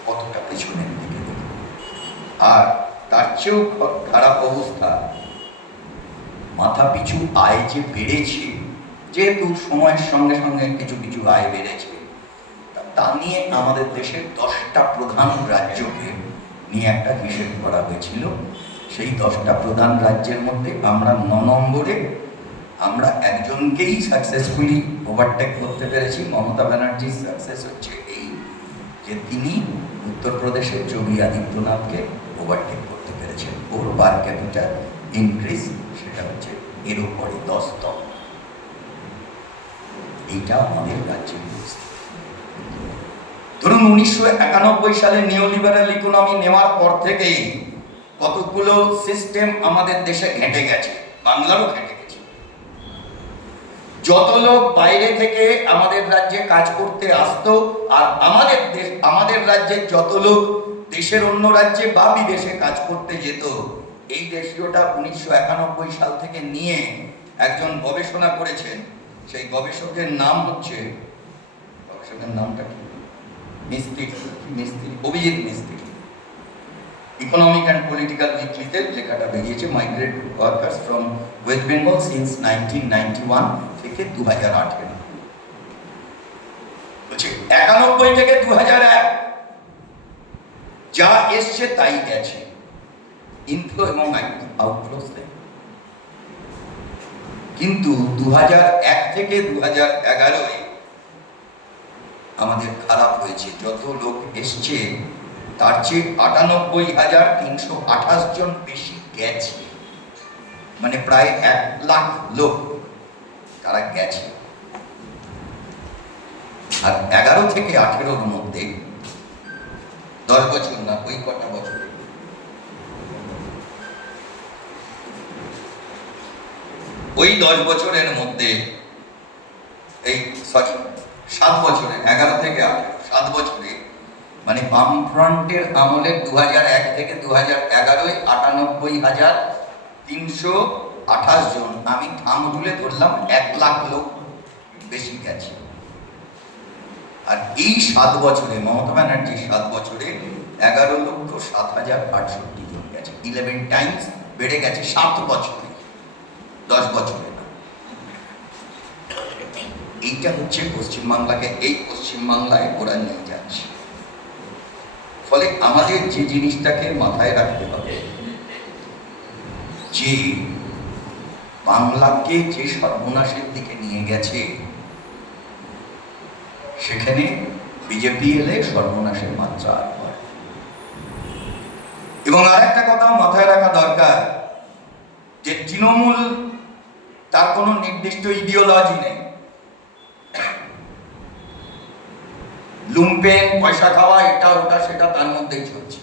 কতটা পেছনের দিকে দেখুন। আর তার চেয়েও খারাপ অবস্থা, মাথা পিছু আয় যে বেড়েছে, যেহেতু সময়ের সঙ্গে সঙ্গে কিছু কিছু আয় বেড়েছে, তা নিয়ে আমাদের দেশের 10টা প্রধান রাজ্যকে নিয়ে একটা হিসেব করা হয়েছিল। সেই 10টা প্রধান রাজ্যের মধ্যে আমরা 9 নম্বরে, আমরা একজনকেই সাকসেসফুলি ওভারটেক করতে পেরেছি। মমতা ব্যানার্জির সাকসেস হচ্ছে এই যে তিনি উত্তরপ্রদেশের যোগী আদিত্যনাথকে ওভারটেক করতে পেরেছেন। ওর পার ক্যাপিটাল ইনক্রিজ সেটা হচ্ছে এর উপরে 10তম। এইটা আমাদের রাজ্যের পরিস্থিতি। ধরুন 1991 সালে নিউলিবারাল ইকোনমি নেওয়ার পর থেকেই কতগুলো সিস্টেম আমাদের দেশে ঘেঁটে গেছে, বাংলারও ঘেঁটে গেছে। যত লোক বাইরে থেকে আমাদের রাজ্যে কাজ করতে আসতো, আর আমাদের রাজ্যের যত লোক দেশের অন্য রাজ্যে বা বিদেশে কাজ করতে যেত, এই রেশিওটা 1991 সাল থেকে নিয়ে একজন গবেষণা করেছেন। সেই গবেষকের নাম হচ্ছে, গবেষকের নামটা কি, অভিজিৎ মিস্ত্রি। ইকোনমিক অ্যান্ড পলিটিক্যাল উইকলিতে লেখাটা বেরিয়েছে, migrate workers from West Bengal since 1991 থেকে 2008। বলছে 91 থেকে 2001 যা এসছে তাই গেছে, ইনফ্লো এবং আউটফ্লো সেম। কিন্তু 2001 থেকে 2011 আমাদের খারাপ হয়েছে। যত লোক এসছে তার চেয়ে 98,328 জন বেশি গেছে, মানে প্রায় 1 লাখ লোক তারা গেছে। আর 11 থেকে 18-র মধ্যে 10 বছর না, ওই কটা বছরে ওই 10 বছরের মধ্যে, এই 7 বছরে, 11 থেকে 18, 7 বছরে, মানে বামফ্রন্টের আমলে 2001 থেকে 2011 98,328 জন, আমি থাম তুলে ধরলাম 1 লাখ লোক বেশি গেছে। আর এই 7 বছরে, মমতা ব্যানার্জির 7 বছরে 11,07,068 জন গেছে। 11 টাইমস বেড়ে গেছে 7 বছরে, 10 বছরে না। এইটা হচ্ছে পশ্চিমবাংলাকে, এই পশ্চিমবাংলায় ওরা নিয়ে যাচ্ছে। ফলে আমাদের যে জিনিসটাকে মাথায় রাখতে হবে, যে বাংলাকে যে সর্বনাশের দিকে নিয়ে গেছে, সেখানে বিজেপি এলে সর্বনাশের মাত্রা আর হয়। এবং আর একটা কথা মাথায় রাখা দরকার, যে তৃণমূল তার কোনো নির্দিষ্ট ইডিওলজি নেই। লুম্পেন, পয়সা খাওয়া, এটা ওটা সেটা তার মধ্যেই চলছে।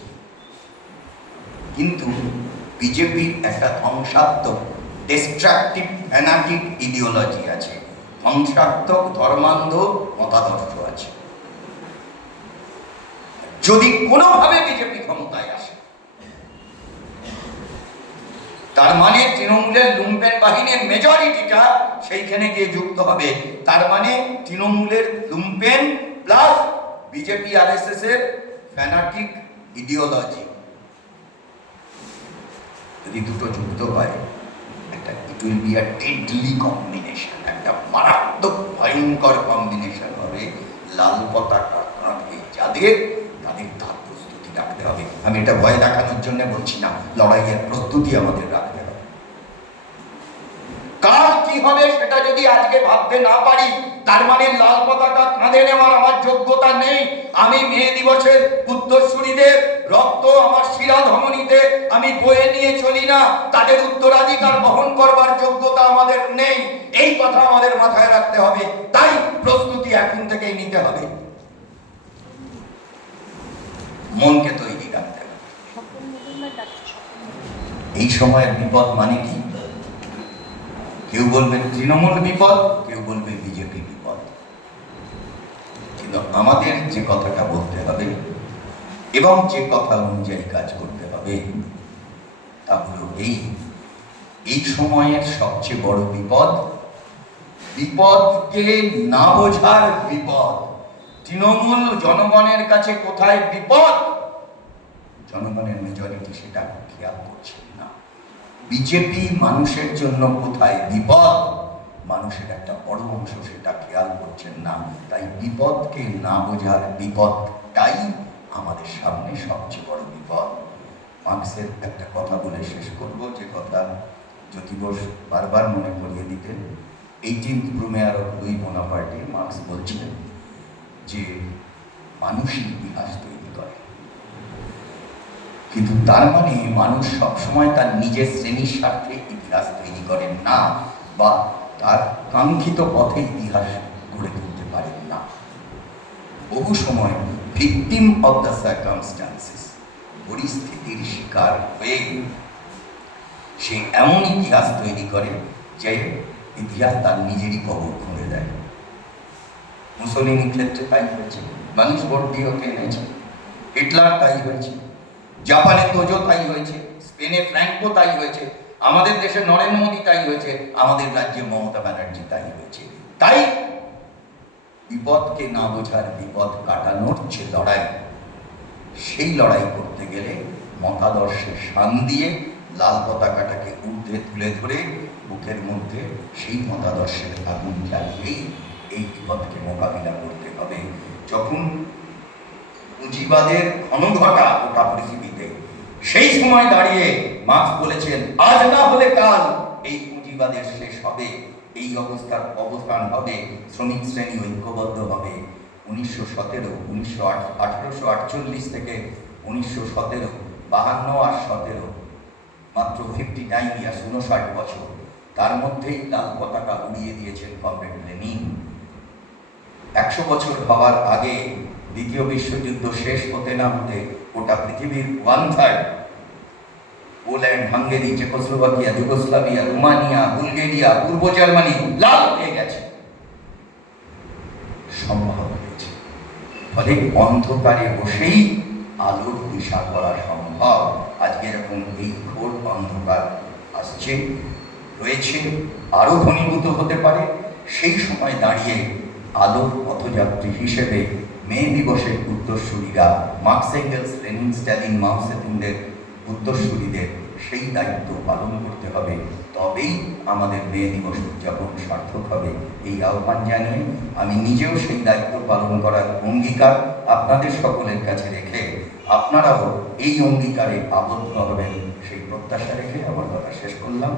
কিন্তু বিজেপির একটা ধ্বংসাত্মক, ডিস্ট্রাকটিভ, ফ্যানাটিক ইডিওলজি আছে, ধ্বংসাত্মক ধর্মান্ধ মতাদর্শ আছে। যদি কোনোভাবে বিজেপি ক্ষমতায় আসে, তার মানে তৃণমূলের লুম্পেন বাহিনীর মেজরিটিটা সেইখানে গিয়ে যুক্ত হবে। তার মানে তৃণমূলের লুম্পেন প্লাস বিজেপি আরএসএস এর ফ্যানাটিক ইডিওলজি যদি দুটো যুক্ত হয়, একটা it will be a deadly combination, একটা মারাত্মক ভয়ঙ্কর কম্বিনেশন হবে। লাল পতাকা যাদের, তাদের তার প্রস্তুতি রাখতে হবে। আমি এটা ভয় দেখানোর জন্য বলছি না, লড়াইয়ের প্রস্তুতি আমাদের রাখতে হবে। কাল কি হবে সেটা যদি আজকে ভাবতে না পারি, তার মানে লাল পতাকা কাঁধে নেওয়ার আমার যোগ্যতা নেই। আমি মে দিবসের উত্তরসূরিদের রক্ত আমার শিরা ধমনীতে আমি বয়ে নিয়ে চলি না, তাদের উত্তরাধিকার বহন করবার যোগ্যতা আমাদের নেই। এই কথা আমাদের মাথায় রাখতে হবে। তাই প্রস্তুতি এখন থেকেই নিতে হবে, মনকে তৈরি রাখতে হবে। এই সময়ের বিপদ মানে কি? কেউ বলবেন তৃণমূল বিপদ, কেউ বলবে বিজেপি বিপদ। কিন্তু আমাদের যে কথাটা বলতে হবে এবং যে কথা অনুযায়ী কাজ করতে হবে তা হলো এই সময়ের সবচেয়ে বড় বিপদ, বিপদকে না বোঝার বিপদ। তৃণমূল জনগণের কাছে কোথায় বিপদ, জনগণের মেজরিটি সেটা খেয়াল করছে না। বিজেপি মানুষের জন্য কোথায় বিপদ, মানুষের একটা বড় অংশ সেটা খেয়াল করছেন না। তাই বিপদকে না বোঝার বিপদটাই আমাদের সামনে সবচেয়ে বড় বিপদ। মার্ক্সের একটা কথা বলে শেষ করব, যে কথা জ্যোতি বোস বারবার মনে করিয়ে দিতেন। 18th ব্রুমেয়ার অফ লুই বোনাপার্টে মার্ক্স বলছিলেন যে মানুষই ইতিহাস তৈরি করে। কিন্তু তার মানে মানুষ সবসময় তার নিজের শ্রেণীর স্বার্থে ইতিহাস তৈরি করেন না, বা তার কাঙ্ক্ষিত পথে ইতিহাস গড়ে তুলতে পারেন না। বহু সময় ভিকটিম অফ দ্য সার্কামস্টান্সেস, পরিস্থিতির শিকার হয়ে সে এমন ইতিহাস তৈরি করে যে ইতিহাস তার নিজেরই কবর খুঁড়ে দেয়। মুসলিনের ক্ষেত্রে তাই হয়েছে, মানুষ ভোট দিয়ে ওকে এনেছে। হিটলার তাই হয়েছে, জাপানে তোজো তাই হয়েছে, স্পেনে ফ্র্যাঙ্কো তাই হয়েছে, আমাদের দেশে নরেন্দ্র মোদী তাই হয়েছে, আমাদের রাজ্যে মমতা ব্যানার্জি তাই হয়েছে। তাই বিপদকে না বোঝার বিপদ কাটানোর যে লড়াই, সেই লড়াই করতে গেলে মতাদর্শের শান দিয়ে লাল পতাকাটাকে ঊর্ধ্বে তুলে ধরে বুকের মধ্যে সেই মতাদর্শের আগুন জ্বালিয়েই এই বিপদকে মোকাবিলা করতে হবে। যখন পুঁজিবাদের ঘনঘটা গোটা পৃথিবীতে, সেই সময় দাঁড়িয়ে মার্ক্স বলেছেন, আজ না হলে কাল এই পুঁজিবাদের শেষ হবে, এই অবস্থার অবসান হবে, শ্রমিক শ্রেণী ঐক্যবদ্ধ হবে। 1848 থেকে 1917, 52 আর 17, মাত্র 59 ইয়ার্স, 59 বছর, তার মধ্যেই লাল পতাকা উড়িয়ে দিয়েছেন কমরেড লেনিন। 100 বছর হওয়ার আগে দ্বিতীয় বিশ্বযুদ্ধ শেষ হতে না হতে গোটা পৃথিবীর 1/3, Poland, Hungary, Czechoslovakia, Yugoslavia, Romania, Bulgaria, পূর্ব জার্মানি লাল হয়ে গেছে, সম্ভব হয়েছে। ফলে অন্ধকারে বসেই আলোর দিশা করা সম্ভব। আজকে যখন এই ঘোর অন্ধকার আসছে, রয়েছে, আরো ঘনীভূত হতে পারে, সেই সময় দাঁড়িয়ে আলোর পথযাত্রী হিসেবে মে দিবসের উত্তরসূরিরা, মার্কস, এঙ্গেলস, লেনিন, স্ট্যালিন, মাও সেতুংদের উত্তরসূরিদের সেই দায়িত্ব পালন করতে হবে। তবেই আমাদের মে দিবস উদযাপন সার্থক হবে। এই আহ্বান জানিয়ে আমি নিজেও সেই দায়িত্ব পালন করার অঙ্গীকার আপনাদের সকলের কাছে রেখে, আপনারাও এই অঙ্গীকারে আবদ্ধ হবেন সেই প্রত্যাশা রেখে আমার কথা শেষ করলাম।